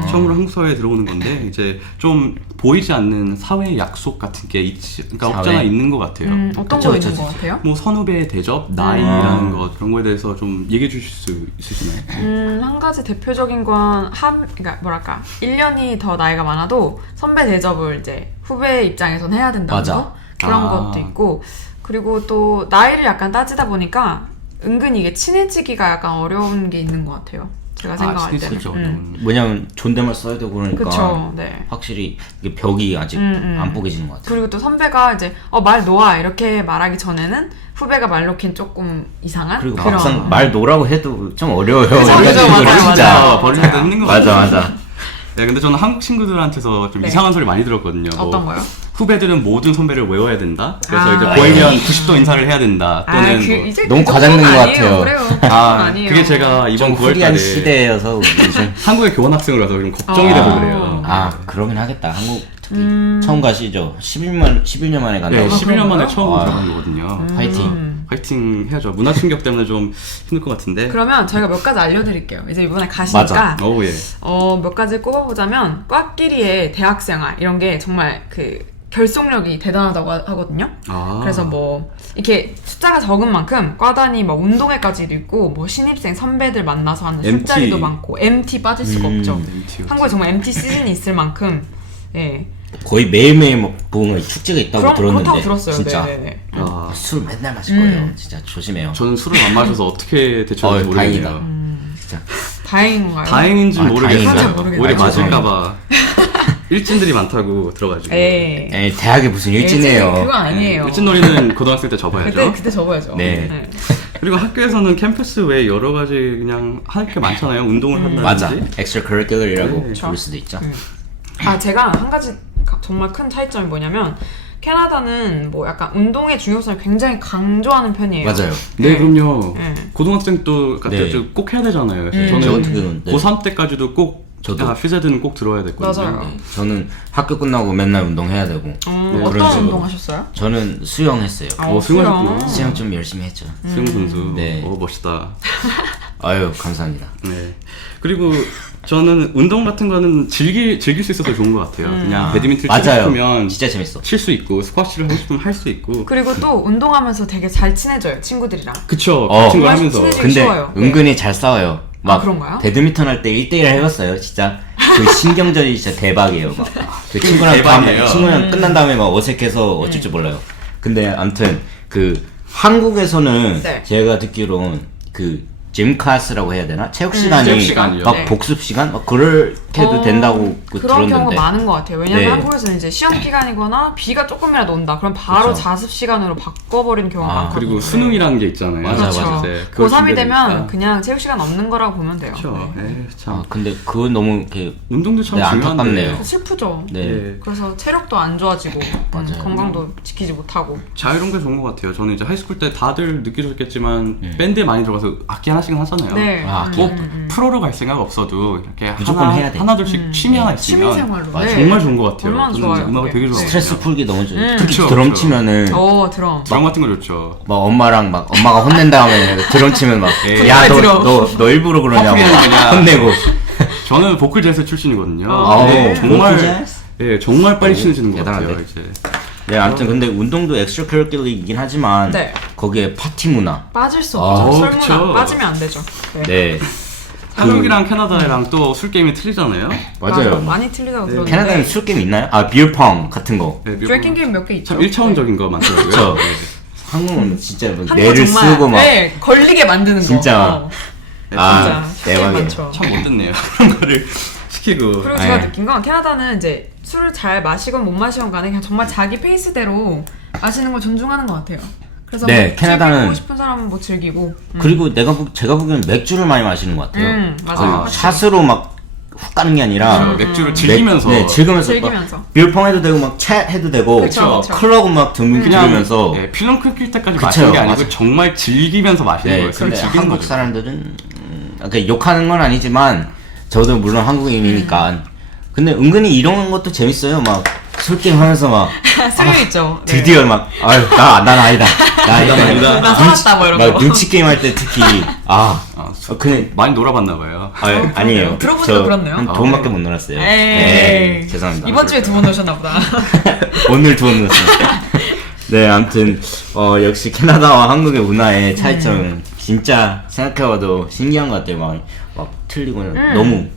처음으로 한국 사회에 들어오는 건데 이제 좀 보이지 않는 사회의 약속 같은 게 그러니까 사회. 없잖아 있는 것 같아요. 어떤 그쵸, 거 그쵸, 있는 것 같아요? 뭐 선후배 대접, 나이라는 것 그런 거에 대해서 좀 얘기해 주실 수 있으시나요? 한 가지 대표적인 건 그러니까 뭐랄까 1년이 더 나이가 많아도 선배 대접을 이제 후배 입장에선 해야 된다는 맞아. 거 그런 것도 있고 그리고 또 나이를 약간 따지다 보니까 은근히 이게 친해지기가 약간 어려운 게 있는 것 같아요. 제가 생각할 때는. 친해지죠. 왜냐면 존댓말 써야 되고 그러니까 그쵸. 네. 확실히 이게 벽이 아직 안 뽀개지는 것 같아요. 그리고 또 선배가 이제 말 놓아 이렇게 말하기 전에는 후배가 말 놓긴 조금 이상한 그리고 그런. 막상 말 놓으라고 해도 좀 어려워요. 그죠, 맞아요, 진짜. 맞아요. 버릴 때도 힘든 것 같아요. 맞아. 네, 근데 저는 한국 친구들한테서 좀 네. 이상한 소리 많이 들었거든요. 어떤 거요? 후배들은 모든 선배를 외워야 된다. 그래서 이제 네. 보이면 90도 인사를 해야 된다. 또는 뭐 이제 너무 그 과장된 정도는 것 아니에요. 같아요. 그래요. 아니에요. 그게 제가 이번 좀 후리한 9월달에 시대여서 우리 좀 한국에 교환학생으로 가서 좀 걱정이 돼서 그래요. 그러긴 하겠다. 한국 처음 가시죠? 11년 만에 간다고? 네, 11년 만에 처음 아. 들어간 거거든요. 화이팅. 화이팅 해야죠. 문화 충격 때문에 좀 힘들 것 같은데. 그러면 저희가 몇 가지 알려드릴게요. 이제 이번에 가시니까 오 예. 몇 가지 꼽아보자면 과끼리의 대학생활 이런 게 정말 그 결속력이 대단하다고 하거든요. 아. 그래서 뭐 이렇게 숫자가 적은 만큼 과 단위 뭐 운동회까지도 있고 뭐 신입생 선배들 만나서 하는 MT. 술자리도 많고 MT 빠질 수가 없죠. MT. 한국에 정말 MT 시즌이 있을 만큼 예. 거의 매일매일 뭐 보면 축제가 있다고 들었는데 그렇다고 들었어요. 진짜 네네네. 아, 술 맨날 마실 거예요. 진짜 조심해요. 저는 술을 안 마셔서 어떻게 대처할지 다행이다. 모르겠네요. 진짜. 다행인가요? 다행인지 모르겠어요. 다행이다. 모르겠어요. 오히려 아, 죄송해요. 맞을까봐 일진들이 많다고 들어가지고. 에이. 대학에 무슨 일진이에요. 그거 아니에요. 일진놀이는 고등학생 때 접어야죠. 그때 접어야죠. 네. 그리고 학교에서는 캠퍼스 외에 여러 가지 그냥 할 게 많잖아요. 운동을 한다든지. 맞아. extracurricular이라고 네. 부를 수도 있죠. 아 제가 한 가지 정말 큰 차이점이 뭐냐면 캐나다는 뭐 약간 운동의 중요성을 굉장히 강조하는 편이에요. 맞아요. 네, 그럼요. 네. 고등학생 또 네. 꼭 해야 되잖아요. 그래서 저 저는 같은 경우는 네. 고3 때까지도 꼭 저도. 피제드는 꼭 들어야 됐거든요. 맞아요. 저는 학교 끝나고 맨날 운동해야 되고 그런 어떤 식으로. 운동 하셨어요? 저는 수영했어요. 수영하셨구나. 수영 좀 열심히 했죠. 수영 선수. 네. 멋있다. 아유 감사합니다. 네. 그리고 저는 운동 같은 거는 즐길 수 있어서 좋은 것 같아요. 그냥 배드민턴 치고 맞아요. 싶으면 진짜 재밌어. 칠 수 있고 스쿼시를 하고 싶으면 할 수 있고. 그리고 또 운동하면서 되게 잘 친해져요 친구들이랑. 그쵸. 어. 같은 거 정말 하면서. 친해지기 근데 쉬워요. 은근히 잘 싸워요. 막 그런가요? 배드민턴 할 때 1대1 해봤어요. 진짜 그 신경전이 진짜 대박이에요. 막. 그 친구랑 대박이에요. 친구랑 끝난 다음에 막 어색해서 어쩔 줄 몰라요. 근데 아무튼 그 한국에서는 네. 제가 듣기로는 그 짐 클래스라고 해야 되나? 체육 시간이 체육 시간이요. 막 네. 복습 시간 막 그렇게도 된다고 그 그런 경우가 들었는데. 많은 것 같아요. 왜냐면 네. 한국에서는 이제 시험 기간이거나 비가 조금이라도 온다. 그럼 바로 그쵸. 자습 시간으로 바꿔버리는 경우가 아, 많거든요. 그리고 수능이라는 게 있잖아요. 맞아, 그렇죠. 맞아. 네, 그걸 고3이 되면 준비해야 그냥 체육 시간 없는 거라고 보면 돼요. 그렇죠. 네. 참. 아 근데 그건 너무 이렇게 운동도 참 네, 중요한데. 안타깝네요. 슬프죠. 네. 예. 그래서 체력도 안 좋아지고 맞아요. 건강도 지키지 못하고. 자유로운 게 좋은 것 같아요. 저는 이제 하이스쿨 때 다들 느끼셨겠지만 밴드에 많이 들어가서 악기 하나씩은 하잖아요. 네. 아, 꼭 프로로 갈 생각 없어도 이렇게 무조건 해야 돼. 하나둘씩 취미 하나 있으면 취미생활로. 맞아. 네. 정말 좋은 것 같아요. 얼마나 저는 좋아요. 음악을 네. 되게 좋아해요. 스트레스 풀기 너무 좋아요. 특히 그쵸, 드럼 그쵸. 치면은 드럼. 드럼 같은 거 좋죠. 막 엄마랑 막 엄마가 혼낸 다음에 드럼 치면 막 예. 야 드럼. 너 일부러 그러냐고 하필이면 그냥- 혼내고 저는 보컬 재즈 출신이거든요. 아, 근데 네. 정말 보컬 재즈? 예, 정말 빨리 친해지는 것 대단한데? 같아요. 이제 네 아무튼 근데 운동도 엑스트라커리큘러이긴 하지만 네. 거기에 파티 문화 빠질 수 아, 없죠. 설문화 그쵸. 빠지면 안 되죠. 네. 네 한국이랑 캐나다랑 또 술 게임이 틀리잖아요. 맞아요. 많이 틀리다고 들었는데. 캐나다는 술 게임 있나요? 아 비어펑 같은 거 네, 드래킹 게임 몇 개 있죠. 참 1차원적인 거 많더라고요. 그쵸. 네. 한국은 진짜 뭐 한국은 뇌를 정말, 쓰고 막 네, 걸리게 만드는 거. 진짜. 아 진짜 게임 대박이에요. 많죠. 참 못됐네요. 그런 거를 시키고. 그리고 제가 네. 느낀 건 캐나다는 이제 술을 잘 마시건 못 마시건 간에 그냥 정말 자기 페이스대로 마시는 걸 존중하는 것 같아요. 그래서 네, 뭐 캐나다는- 즐기고 싶은 사람은 뭐 즐기고. 그리고 제가 보기엔 맥주를 많이 마시는 것 같아요. 맞아요. 그 샷으로 막 훅 가는 게 아니라 맥주를 즐기면서 네, 즐기면서 즐기면서. 막 비어펑 해도 되고 막 챗 해도 되고 그쵸, 그쵸. 클럽 음악 등등 그냥 들으면서 네, 필름 끊길 때까지 그쵸, 마시는 게 아니고 맞아요. 정말 즐기면서 마시는 네, 거예요. 술을 근데 즐기는 한국 거죠. 사람들은 그러니까 욕하는 건 아니지만 저도 물론 한국인이니까 근데 은근히 이런 것도 재밌어요. 막 술게임 하면서 막 스릴 있죠. 네. 드디어 막 아유 난 아니다. 나 아니다. 나 살았다 뭐 이런 막 거. 눈치 게임 할 때 특히 그냥 많이 놀아봤나 봐요. 아니에요. 들어보니까 그렇네요. 한 두 번밖에 못 놀았어요. 에이. 네, 죄송합니다. 이번 주에 2번 오셨나 보다. 오늘 두 번 놀았습니다. 네, 아무튼 역시 캐나다와 한국의 문화의 차이점은 진짜 생각해봐도 신기한 것 같아요. 막 틀리고는 너무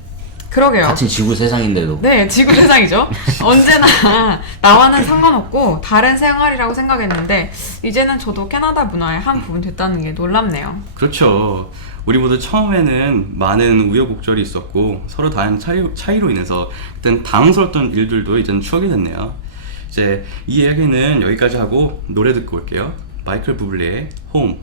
그러게요. 같은 지구 세상인데도 네, 지구 세상이죠. 언제나 나와는 상관없고 다른 생활이라고 생각했는데 이제는 저도 캐나다 문화의 한 부분 됐다는 게 놀랍네요. 그렇죠. 우리 모두 처음에는 많은 우여곡절이 있었고 서로 다른 차이로 인해서 그땐 당황스러웠던 일들도 이제는 추억이 됐네요. 이제 이 이야기는 여기까지 하고 노래 듣고 올게요. 마이클 부블레의 홈.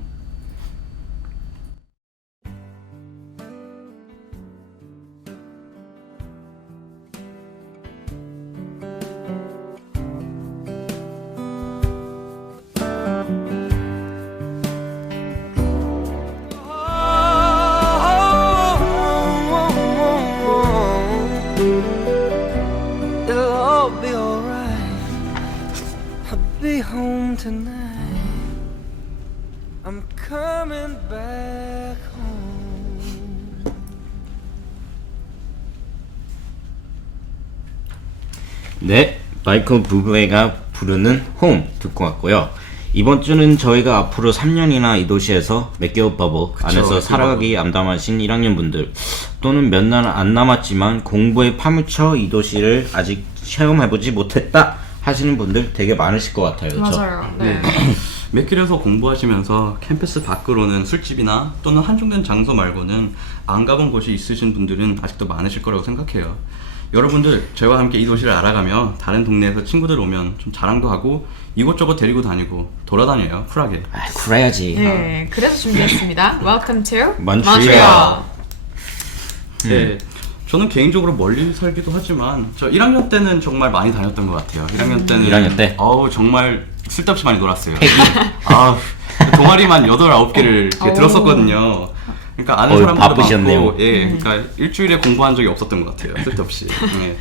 It'll all be alright. tonight. I'm coming back home. 네, 마이클 부브레가 부르는 홈 듣고 왔고요. 이번 주는 저희가 앞으로 3년이나 이 도시에서 맥기어 버블 안에서 살아가기 암담하신 1학년 분들 또는 몇 날 안 남았지만 공부에 파묻혀 이 도시를 아직 체험해보지 못했다 하시는 분들 되게 많으실 것 같아요. 그렇죠? 맞아요. 네. 맥길에서 공부하시면서 캠퍼스 밖으로는 술집이나 또는 한정된 장소 말고는 안 가본 곳이 있으신 분들은 아직도 많으실 거라고 생각해요. 여러분들 저희와 함께 이 도시를 알아가며 다른 동네에서 친구들 오면 좀 자랑도 하고 이곳저곳 데리고 다니고 돌아다녀요. 쿨하게. 아, 그래야지. 네, 그래서 준비했습니다. Welcome to Montreal. 네, 저는 개인적으로 멀리 살기도 하지만 저 1학년 때는 정말 많이 다녔던 것 같아요. 1학년 때는 1학년 때? 어우 정말 쓸데없이 많이 놀았어요. 아, 동아리만 8, 9개를 이렇게 들었었거든요. 그러니까 아는 사람들도 바쁘셨네요. 많고, 예, 그러니까 일주일에 공부한 적이 없었던 것 같아요. 쓸데없이. 예.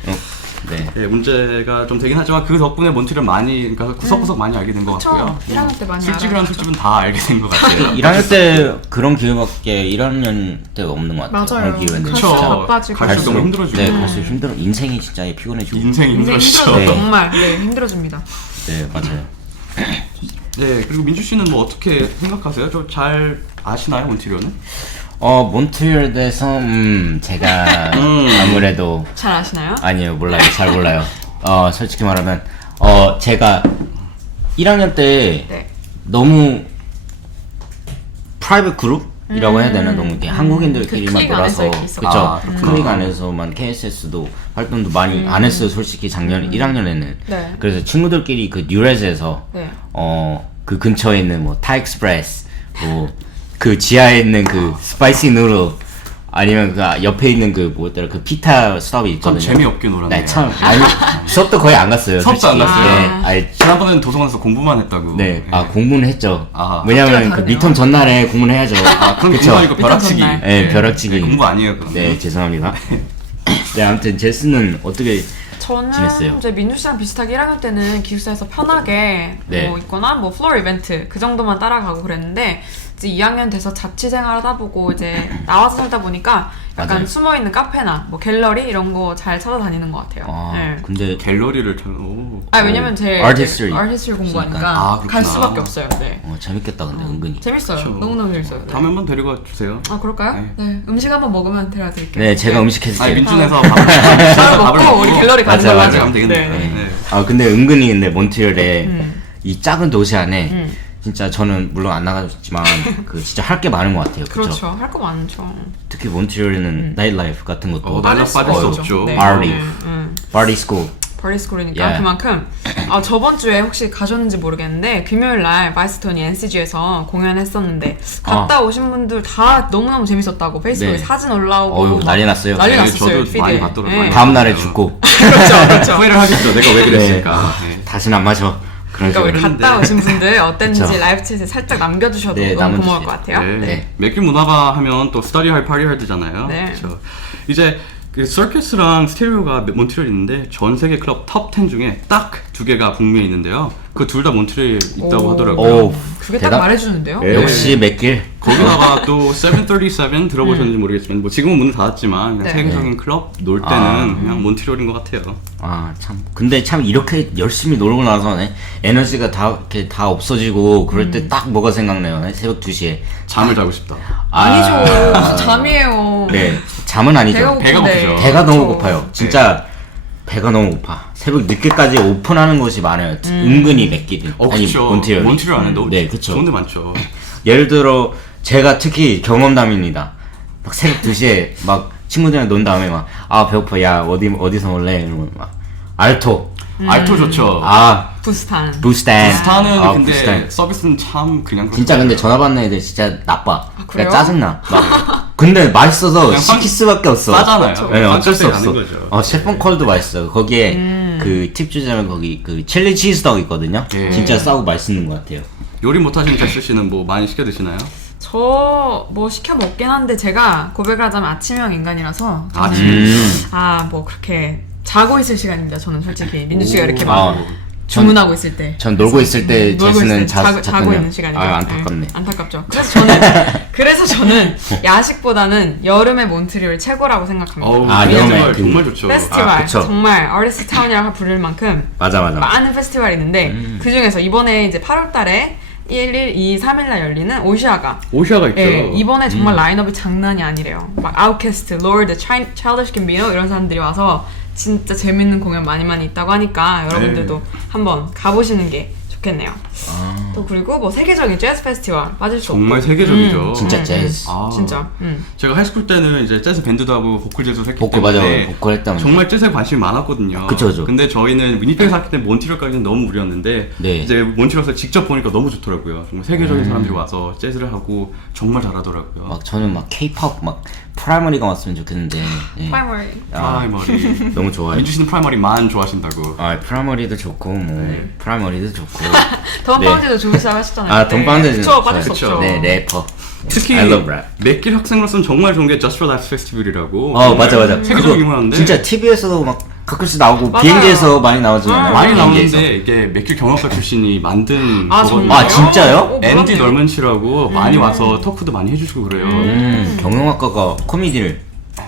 네. 예, 문제가 좀 되긴 하지만 그 덕분에 몬트리올 많이, 그러니까 구석구석 많이 알게 된 것 그쵸. 같고요. 1학년 때 많이 술집이랑 알아요. 술집은 다 알게 된 것 같아요. 1학년 때 그런 기회밖에 1학년 때가 없는 것 같아요. 맞아요. 그런 기회는 그쵸. 갈수록 바빠지고. 갈수록 너무 힘들어지고. 네, 갈수록 힘들어. 인생이 진짜 피곤해지고. 인생이 인생 힘들어지죠. 힘들어져. 네. 정말 네, 힘들어집니다. 네, 맞아요. 네, 그리고 민주 씨는 뭐 어떻게 생각하세요? 저 잘 아시나요, 몬트리올은? 몬트리올에 대해서 제가 아무래도 잘 아시나요? 아니요, 몰라요. 잘 몰라요. 솔직히 말하면 제가 1학년 때 네. 너무 프라이빗 그룹이라고 해야 되나? 너무 이렇게 한국인들끼리만 그 클릭 놀아서 안에서 있었죠. 그쵸? 아, 그 클릭 안에서만 KSS도 활동도 많이 안 했어요. 솔직히 작년 1학년에는. 네. 그래서 친구들끼리 그 뉴레스에서 네. 그 근처에 있는 뭐 타익스프레스 뭐 그 지하에 있는 그 스파이시 누들 아니면 그 옆에 있는 그 뭐였더라 그 피타 수업이 있거든요. 참 재미없게 놀았네요. 네, 참 아니 수업도 거의 안 갔어요. 수업도 안 솔직히. 갔어요? 네, 아니, 지난번에는 도서관에서 공부만 했다고. 네, 공부는 했죠. 아, 왜냐면 학교랑 그 다르네요. 미텀 전날에 공부는 해야죠. 그럼 그쵸? 공부 아니고 벼락치기. 전날. 네, 벼락치기. 네, 공부 아니에요, 그럼. 네, 죄송합니다. 네, 아무튼 제스는 어떻게 저는 지냈어요? 이제 민주 씨랑 비슷하게 1학년 때는 기숙사에서 편하게 네. 뭐 있거나 뭐 플로어 이벤트 그 정도만 따라가고 그랬는데 이제 2학년 돼서 자취 생활 하다 보고 이제 나와서 살다 보니까 약간 맞아요. 숨어 있는 카페나 뭐 갤러리 이런 거 잘 찾아다니는 것 같아요. 네. 근데 갤러리를 참, 오. 왜냐면 제 아티스트리. 아티스트리 공부하니까 아, 그렇구나. 갈 수밖에 없어요. 네. 재밌겠다 근데 은근히. 재밌어요. 그쵸. 너무너무 재밌어요. 네. 다음에 한번 데리고 와 주세요. 아 그럴까요? 네. 네. 음식 한번 먹으면 데려다 드릴게요. 네, 제가 음식 해줄게요. 아니, 민준에서 밥을 먹고 우리 갤러리 가는 맞아요, 걸로 맞아요. 하죠. 가면 되겠네. 네. 네. 근데 은근히 근데 몬트리올에 이 작은 도시 안에 음. 진짜 저는 물론 안 나가졌지만 그 진짜 할 게 많은 것 같아요. 그쵸? 그렇죠. 할 거 많죠. 특히 몬트리올에는 나이트 라이프 같은 것도 나이트 빠질 수 없죠. 네. 파티. 네. 파티 스쿨. 버리스쿨이니까 Yeah. 그만큼 저번 주에 혹시 가셨는지 모르겠는데 금요일 날 바이스톤이 NCG에서 공연했었는데 갔다 오신 분들 다 너무너무 재밌었다고 페이스북에 네. 사진 올라오고 어휴, 막 난리 났어요. 난리 네, 났었어요. 저도 많이 피드에. 봤더라고요. 네. 다음 날에 죽고 그렇죠, 그렇죠. 후회를 하겠죠. 내가 왜 그랬을까. 네. 다시는 안 마셔. 그런 그러니까 우리 식으로. 그런데- 갔다 오신 분들 어땠는지 그쵸. 라이브 챗에 살짝 남겨주셔도 네, 너무 고마울 남겨주세요. 것 같아요. 네. 네. 맥길 문화가 하면 또 스터디 할 파리 할 때잖아요. 네. 그렇죠. 이제 그 서커스랑 스테레오가 몬트리올에 있는데 전 세계 클럽 탑 10 중에 딱 2개가 북미에 있는데요. 그 둘 다 몬트리올에 있다고 오. 하더라고요. 오, 그게 딱 대단- 말해주는데요. 네. 역시 맥길. 거기다가 또 737 들어보셨는지 모르겠지만 뭐 지금은 문을 닫았지만 그냥 네. 세계적인 클럽 놀 때는 그냥 몬트리올인 것 같아요. 참. 근데 참 이렇게 열심히 놀고 나서 에너지가 다 이렇게 다 없어지고 그럴 때 딱 뭐가 생각나요? 새벽 2시에. 잠을 자고 싶다. 아니죠. 무슨 잠이에요. 네. 잠은 아니죠. 배가 고프죠. 배가 너무 그렇죠. 고파요. 진짜 배가 너무 고파. 새벽 늦게까지 오픈하는 곳이 많아요. 은근히 맥길이. 그쵸. 몬트리올. 몬트리올 안에 너무 네, 그쵸. 좋은 데 많죠. 예를 들어 제가 특히 경험담입니다. 막 새벽 2시에 막 친구들이랑 논 다음에 막 배고파. 야 어디서 놀래? 이러면 막 알토. 알토 좋죠. 부스탄. 부스탄. 스타는 근데 부스탄. 서비스는 참 그냥 진짜 근데 전화 받는 애들 진짜 나빠. 그래요? 그러니까 짜증나. 막 근데 맛있어서 그냥 시킬 수밖에 없어. 싸잖아요. 네, 어쩔 수 가는 없어. 거죠. 셰프 콜도 맛있어요. 거기에 그 팁 주자면 거기 그 칠리 치즈떡 있거든요. 예. 진짜 싸고 맛있는 것 같아요. 요리 못하시는 제스 씨는 뭐 많이 시켜 드시나요? 저 뭐 시켜 먹긴 한데 제가 고백을 하자면 아침형 인간이라서 아침이요? 뭐 그렇게 자고 있을 시간입니다. 저는 솔직히 민주 씨가 이렇게 아. 막 주문하고 있을 때. 전 놀고 있을 때 놀고 제스는 있을 때 자고 있는 시간이죠. 아, 안타깝네. 네, 안타깝죠. 그래서 저는 야식보다는 여름의 몬트리올 최고라고 생각합니다. 어우, 아, 정말 여름에 정말 좋죠. 페스티벌 그쵸. 정말 아티스트 타운이라고 부를 만큼 맞아. 많은 페스티벌이 있는데 그 중에서 이번에 이제 8월달에 1일, 2, 3일날 열리는 오시아가 오시아가 있죠. 예, 이번에 정말 라인업이 장난이 아니래요. 막 아웃캐스트, 로드, 차일드시 캠비노 이런 사람들이 와서 진짜 재밌는 공연 많이 있다고 하니까 여러분들도 한번 가보시는 게 좋겠네요. 또 그리고 뭐 세계적인 재즈 페스티벌 빠질 수 정말 없고. 세계적이죠. 진짜 재즈. 아, 진짜. 제가 하이스쿨 때는 이제 재즈 밴드도 하고 보컬 재즈도 했기 보컬 때문에 맞아. 보컬 했다면. 정말 재즈에 관심이 많았거든요. 그쵸. 근데 저희는 위니펙에 살기 때문에 몬트리올까지는 너무 무리였는데 네. 이제 몬트리올에서 직접 보니까 너무 좋더라고요. 정말 세계적인 사람들이 와서 재즈를 하고 정말 잘하더라고요. 막 저는 막 K-pop 막 프라이머리가 왔으면 좋겠는데. 예. 프라이머리. 프라이머리. 너무 좋아요. 민주 씨는 프라이머리만 좋아하신다고. 아, 프라이머리도 좋고 뭐 프라이머리도 좋고. 덤파운드도 좋으시다고 하셨잖아요. 아, 덤파운드는 그쵸, 빠질 수 그쵸. 없죠. 네, 래퍼. 특히 I love rap. 맥길 학생으로서는 정말 좋은 게 Just for Laughs 페스티벌이라고. 맞아. 세계적으로 그거 유명한데 진짜 TV에서도 막 가끔씩 나오고 맞아요. 비행기에서 많이 나오잖아요. 많이 비행기에서. 나오는데 이게 맥길 경영학과 출신이 만든 아, 거거든요. 정말요? 아, 진짜요? 어, 앤디 몰랐네요. 널먼치라고 많이 와서 토크도 많이 해주시고 그래요. 경영학과가 코미디를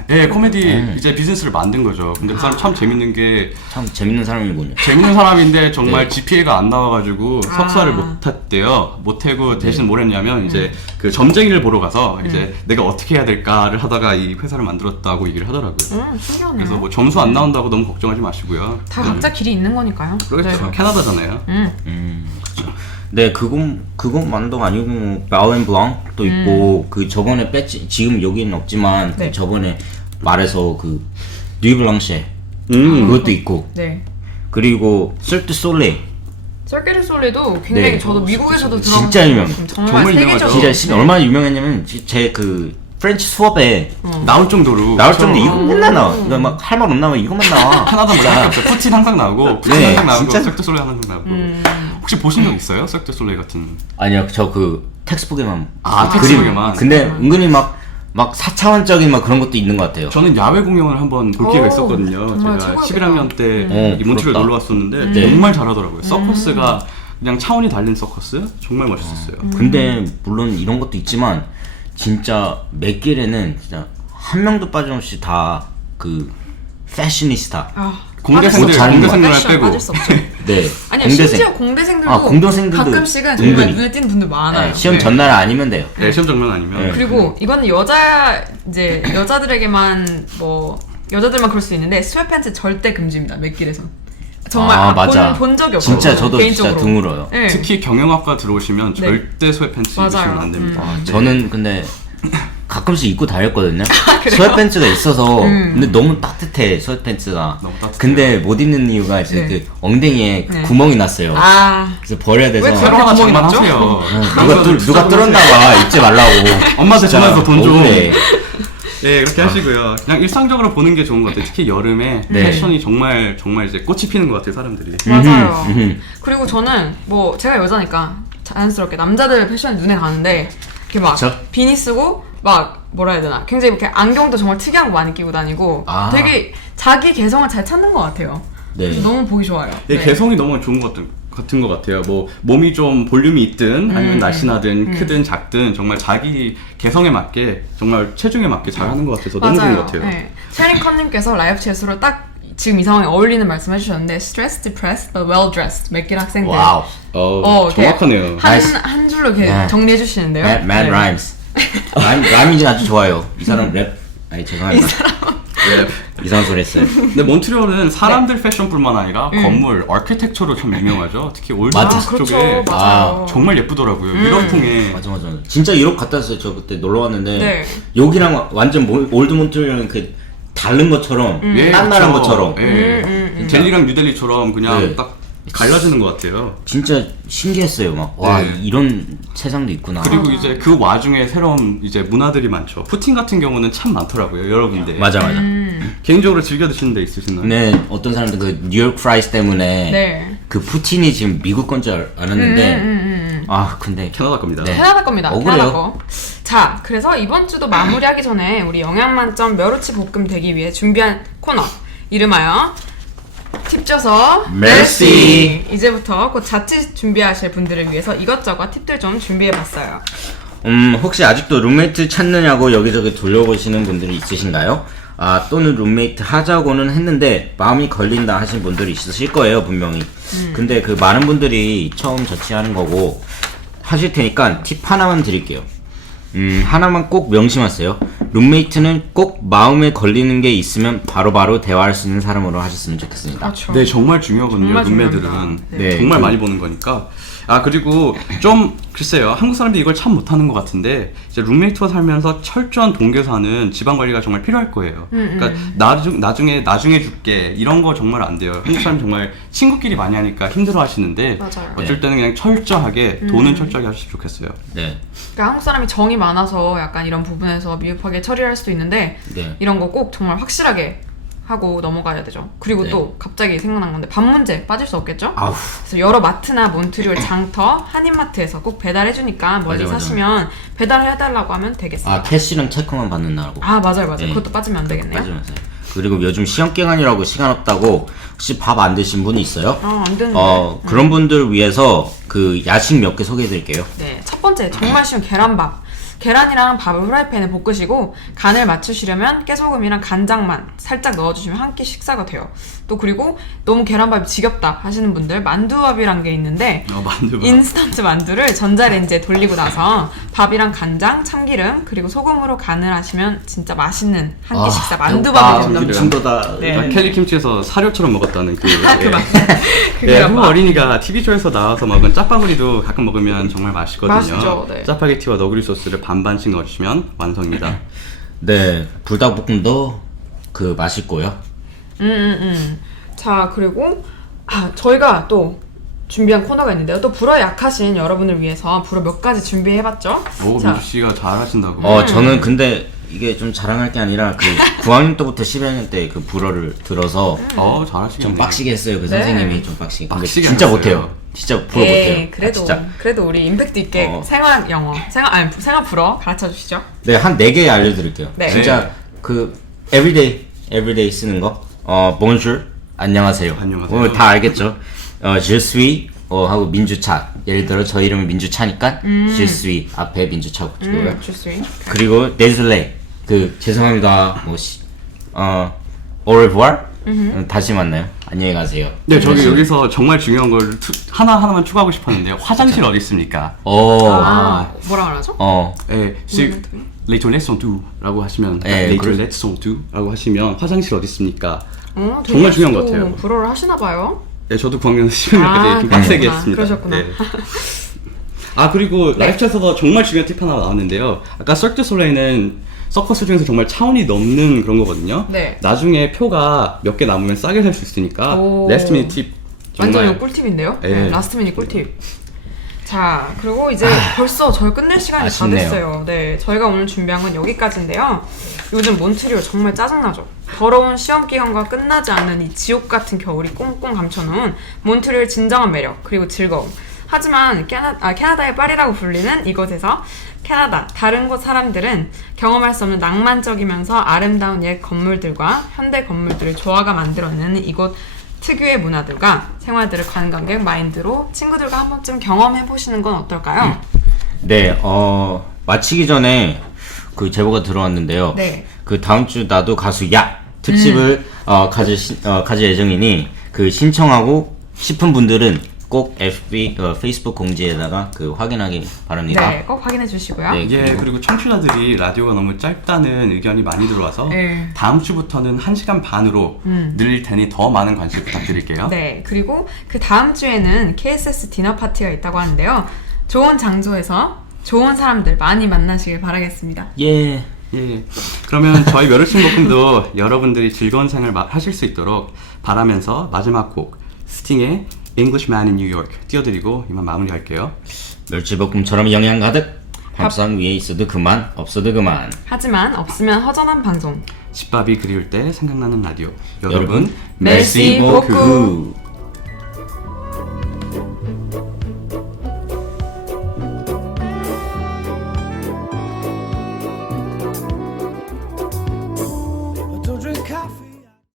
네, 코미디 이제 비즈니스를 만든 거죠. 근데 그 사람 참 재밌는 게 참 재밌는 사람이군요. 재밌는 사람인데 정말 네. GPA가 안 나와가지고 석사를 못했대요. 못하고 대신 뭘 했냐면 이제 그 점쟁이를 보러 가서 이제 내가 어떻게 해야 될까를 하다가 이 회사를 만들었다고 얘기를 하더라고요. 신기하네요. 그래서 뭐 점수 안 나온다고 너무 걱정하지 마시고요. 다 각자 길이 있는 거니까요. 그렇죠. 네. 캐나다잖아요. 네, 그것만도 아니고 바우앤블랑도 있고 그 저번에 뺐지 지금 여기는 없지만 네. 그 저번에 말해서 그 뉴블랑쉐 음. 그것도 있고 네. 그리고 셀트 솔레 설계르 솔레도 굉장히 네. 저도 미국에서도 진짜 들어본 유명. 정말 정말 세계적으로 진짜 얼마나 유명했냐면 제 그 프렌치 수업에 나올 정도로. 나올 정도 이거 맨날 나와. 그러니까 막 할 말 없나면 이것만 나와. 캐나다 뭐 할게 없어요. 푸틴 항상 나오고 푸틴 네, 항상 나오고 진짜. 섹트 솔레 항상 나오고. 혹시 보신 적 있어요? 섹트 솔레 같은. 아니요, 저 그 텍스북에만 아, 그림. 텍스북에만. 근데 은근히 막 4차원적인 막 그런 것도 있는 것 같아요. 저는 야외 공연을 한번 볼 기회가 오, 있었거든요. 정말 제가 최고였겠다. 11학년 때 이 몬트리올 부럽다. 놀러 왔었는데 네. 정말 잘하더라고요. 서커스가 그냥 차원이 다른 서커스? 정말 멋있었어요. 근데 물론 이런 것도 있지만 진짜 맥길에는 진짜 한 명도 빠짐없이 다 그 패셔니스타. 공대생들, 빠질 수 없죠. 공대생들 패션 빼고. 빠질 수 없죠. 네. 아니요, 심지어 공대생들도 공대생들도 가끔씩은 정말 은근히. 눈에 띄는 분들 많아요. 네, 시험 네. 전날 아니면 돼요. 네, 시험 정면 아니면. 네. 그리고 이거는 여자들에게만 뭐 여자들만 그럴 수 있는데 스웨트팬츠 절대 금지입니다. 맥길에서. 정말 아, 맞아. 본 적이 없어요. 진짜 저도 개인적으로. 진짜 드물어요. 네. 특히 경영학과 들어오시면 네. 절대 스웨트팬츠 맞아요. 입으시면 안 됩니다. 저는 근데 가끔씩 입고 다녔거든요. 그래요? 스웨트팬츠가 있어서 근데 너무 따뜻해 스웨트팬츠가. 너무 따뜻해요. 근데 못 입는 이유가 이제 네. 그 엉덩이에 그 네. 구멍이 났어요. 아, 그래서 버려야 돼서 왜 새로 그렇게 하나 구멍이 났죠? 장만하세요. 누가 뚫었나 봐. 입지 말라고. 엄마한테 전화해서 돈 좀. 억울해. 네, 그렇게 하시고요. 그냥 일상적으로 보는 게 좋은 것 같아요. 특히 여름에 네. 패션이 정말 이제 꽃이 피는 것 같아요, 사람들이. 맞아요. 그리고 저는 뭐 제가 여자니까 자연스럽게 남자들 패션이 눈에 가는데 이렇게 막 그쵸? 비니 쓰고 막 뭐라 해야 되나 굉장히 이렇게 안경도 정말 특이한 거 많이 끼고 다니고 아. 되게 자기 개성을 잘 찾는 것 같아요. 네. 그래서 너무 보기 좋아요. 네, 개성이 너무 좋은 것 같은 것 같아요. 뭐 몸이 좀 볼륨이 있든 아니면 날씬하든 크든 작든 정말 자기 개성에 맞게 정말 체중에 맞게 잘하는 것 같아서 너무 좋은 것 같아요. 네. 체리 컷님께서 라이브 챗으로 딱 지금 이 상황에 어울리는 말씀 해주셨는데 stressed, depressed, but well dressed 맥길 학생들. 와우. 이렇게 정확하네요. 한 줄로 이렇게 네. 정리해 주시는데요. Mad 네. Rhymes. 라임이 아주 좋아요. 이 사람 랩. 아니 죄송합니다. 네. 이상한 소리 했어요. 근데 몬트리올은 사람들 패션뿐만 아니라 건물, 아키텍처로 참 유명하죠. 특히 올드 아, 하우스 그렇죠. 쪽에 맞아요. 정말 예쁘더라고요. 유럽풍에. 맞아. 진짜 유럽 갔다 왔어요. 저 그때 놀러 왔는데 네. 여기랑 완전 올드 몬트리올은 그 다른 것처럼 예, 딴 나라 그렇죠. 것처럼 예. 델리랑 뉴델리처럼 그냥 네. 딱 갈라지는 것 같아요. 진짜 신기했어요. 막 와 네. 이런 세상도 있구나. 그리고 이제 그 와중에 새로운 이제 문화들이 많죠. 푸틴 같은 경우는 참 많더라고요, 여러 군데. 맞아. 개인적으로 즐겨 드시는 데 있으시나요? 근데 어떤 사람들 그 뉴욕 프라이스 때문에 네. 그 푸틴이 지금 미국 건 줄 알았는데 아 근데 캐나다 겁니다. 네. 캐나다 겁니다. 억울해요. 캐나다 거. 자, 그래서 이번 주도 마무리하기 전에 우리 영양 만점 멸우치 볶음 되기 위해 준비한 코너 이름하여 팁 줘서 Merci. 이제부터 곧 자취 준비하실 분들을 위해서 이것저것 팁들 좀 준비해봤어요. 혹시 아직도 룸메이트 찾느냐고 여기저기 돌려보시는 분들이 있으신가요? 또는 룸메이트 하자고는 했는데 마음이 걸린다 하신 분들이 있으실 거예요, 분명히. 근데 그 많은 분들이 처음 자취하는 거고 하실 테니까 팁 하나만 드릴게요. 하나만 꼭 명심하세요. 룸메이트는 꼭 마음에 걸리는 게 있으면 바로바로 대화할 수 있는 사람으로 하셨으면 좋겠습니다. 그렇죠. 네, 정말 중요하거든요. 정말 룸메들은 중요합니다. 네. 정말 많이 보는 거니까. 그리고 좀 글쎄요, 한국 사람들이 이걸 참 못하는 것 같은데 이제 룸메이트와 살면서 철저한 동교사는 집안 관리가 정말 필요할 거예요. 그러니까 나중에 줄게 이런 거 정말 안 돼요. 한국 사람 정말 친구끼리 많이 하니까 힘들어하시는데 맞아요. 어쩔 때는 그냥 철저하게 돈은 철저하게 하셨으면 좋겠어요. 네. 그러니까 한국 사람이 정이 많아서 약간 이런 부분에서 미흡하게 처리할 수도 있는데 네. 이런 거 꼭 정말 확실하게 하고 넘어가야 되죠. 그리고 네. 또 갑자기 생각난 건데 밥 문제 빠질 수 없겠죠? 아우. 그래서 여러 마트나 몬트리올 장터, 한인마트에서 꼭 배달해주니까 멀리 맞아, 맞아. 사시면 배달해달라고 하면 되겠어요. 캐시랑 체크만 받는다고. 맞아요. 네. 그것도 빠지면 안 되겠네요. 빠지면서요. 그리고 요즘 시험 기간이라고 시간 없다고 혹시 밥 안 드신 분이 있어요? 안 되는데. 그런 분들 위해서 그 야식 몇 개 소개해 드릴게요. 네, 첫 번째 정말 쉬운 계란밥. 계란이랑 밥을 후라이팬에 볶으시고 간을 맞추시려면 깨소금이랑 간장만 살짝 넣어주시면 한 끼 식사가 돼요. 또 그리고 너무 계란밥이 지겹다 하시는 분들 만두밥이란 게 있는데 만두밥. 인스턴트 만두를 전자레인지에 돌리고 나서 밥이랑 간장, 참기름 그리고 소금으로 간을 하시면 진짜 맛있는 한 끼 식사 만두밥이 된답니다. 친구다. 네. 켈리 김치에서 사료처럼 먹었다는 그 그 네, 한국 계란밥. 어린이가 TV쇼에서 나와서 먹은 짜파구리도 가끔 먹으면 정말 맛있거든요. 맛있죠, 네. 짜파게티와 너구리 소스를 반반씩 넣어주시면 완성입니다. 네, 불닭볶음도 그 맛있고요. 자, 그리고 저희가 또 준비한 코너가 있는데요. 또 불어에 약하신 여러분을 위해서 불어 몇 가지 준비해봤죠. 오, 자, 민주 씨가 잘하신다고. 저는 근데 이게 좀 자랑할 게 아니라 그 9학년 때부터 10학년 때 그 불어를 들어서 잘하시겠네요. 좀 빡시게 했어요. 그 선생님이 좀 빡시게. 근데 빡시게 진짜 하셨어요. 못해요. 진짜 불어 못해요. 그래도 우리 임팩트 있게 생활 영어, 생활 불어 가르쳐 주시죠. 네, 한 4개 알려드릴게요. 네. 진짜 그 everyday 쓰는 거. bonjour, 안녕하세요. 안녕하세요. 다 알겠죠? je suis 하고 민주차. 예를 들어 저 이름이 민주차니까 je suis 앞에 민주차 붙이고요. 주스윙. 그리고 désolé 그 죄송합니다. au revoir. 다시 만나요. 안녕히 가세요. 네, 저기 여기서 정말 중요한 걸 하나만 추가하고 싶었는데요. 화장실 어디 있습니까? 뭐라 말하죠? 네, les toilettes sont où? 라고 하시면 네, les toilettes sont où? 라고 하시면 화장실 어디 있습니까? 되게 정말 중요한 것 또 같아요. 불어를 하시나 봐요. 네, 저도 9학년 10학년 때 좀 빡세게 그러셨구나. 했습니다. 그러셨구나. 네. 그리고 라이프챗에서 정말 중요한 팁 하나 나왔는데요. 아까 서크 드 솔레이는 서커스 중에서 정말 차원이 넘는 그런 거거든요. 네. 나중에 표가 몇 개 남으면 싸게 살 수 있으니까 오. 레스트 미닛 팁 정말 완전 꿀팁인데요. 네. 라스트 미닛 꿀팁. 자, 그리고 이제 벌써 저희 끝낼 시간이 아쉽네요. 다 됐어요. 네, 저희가 오늘 준비한 건 여기까지인데요. 요즘 몬트리올 정말 짜증나죠. 더러운 시험 기간과 끝나지 않는 이 지옥 같은 겨울이 꽁꽁 감춰놓은 몬트리올 진정한 매력 그리고 즐거움. 하지만 캐나다의 파리라고 불리는 이곳에서 캐나다 다른 곳 사람들은 경험할 수 없는 낭만적이면서 아름다운 옛 건물들과 현대 건물들을 조화가 만들어내는 이곳 특유의 문화들과 생활들을 관광객 마인드로 친구들과 한 번쯤 경험해 보시는 건 어떨까요? 네, 마치기 전에 그 제보가 들어왔는데요. 네. 그 다음 주 나도 가수야 특집을 가질 예정이니 그 신청하고 싶은 분들은 꼭 페이스북 공지에다가 그 확인하기 바랍니다. 네, 꼭 확인해 주시고요. 네. 그리고 청취자들이 라디오가 너무 짧다는 의견이 많이 들어와서 네. 다음 주부터는 1시간 반으로 늘릴 테니 더 많은 관심 부탁드릴게요. 네, 그리고 그 다음 주에는 KSS 디너 파티가 있다고 하는데요. 좋은 장소에서 좋은 사람들 많이 만나시길 바라겠습니다. 예. 그러면 저희 멸치볶음도 여러분들이 즐거운 생활 하실 수 있도록 바라면서 마지막 곡 스팅의 Englishman in New York 띄워드리고 이만 마무리할게요. 멸치볶음처럼 영양 가득 밥상 위에 있어도 그만 없어도 그만. 하지만 없으면 허전한 방송. 집밥이 그리울 때 생각나는 라디오. 여러분 merci beaucoup.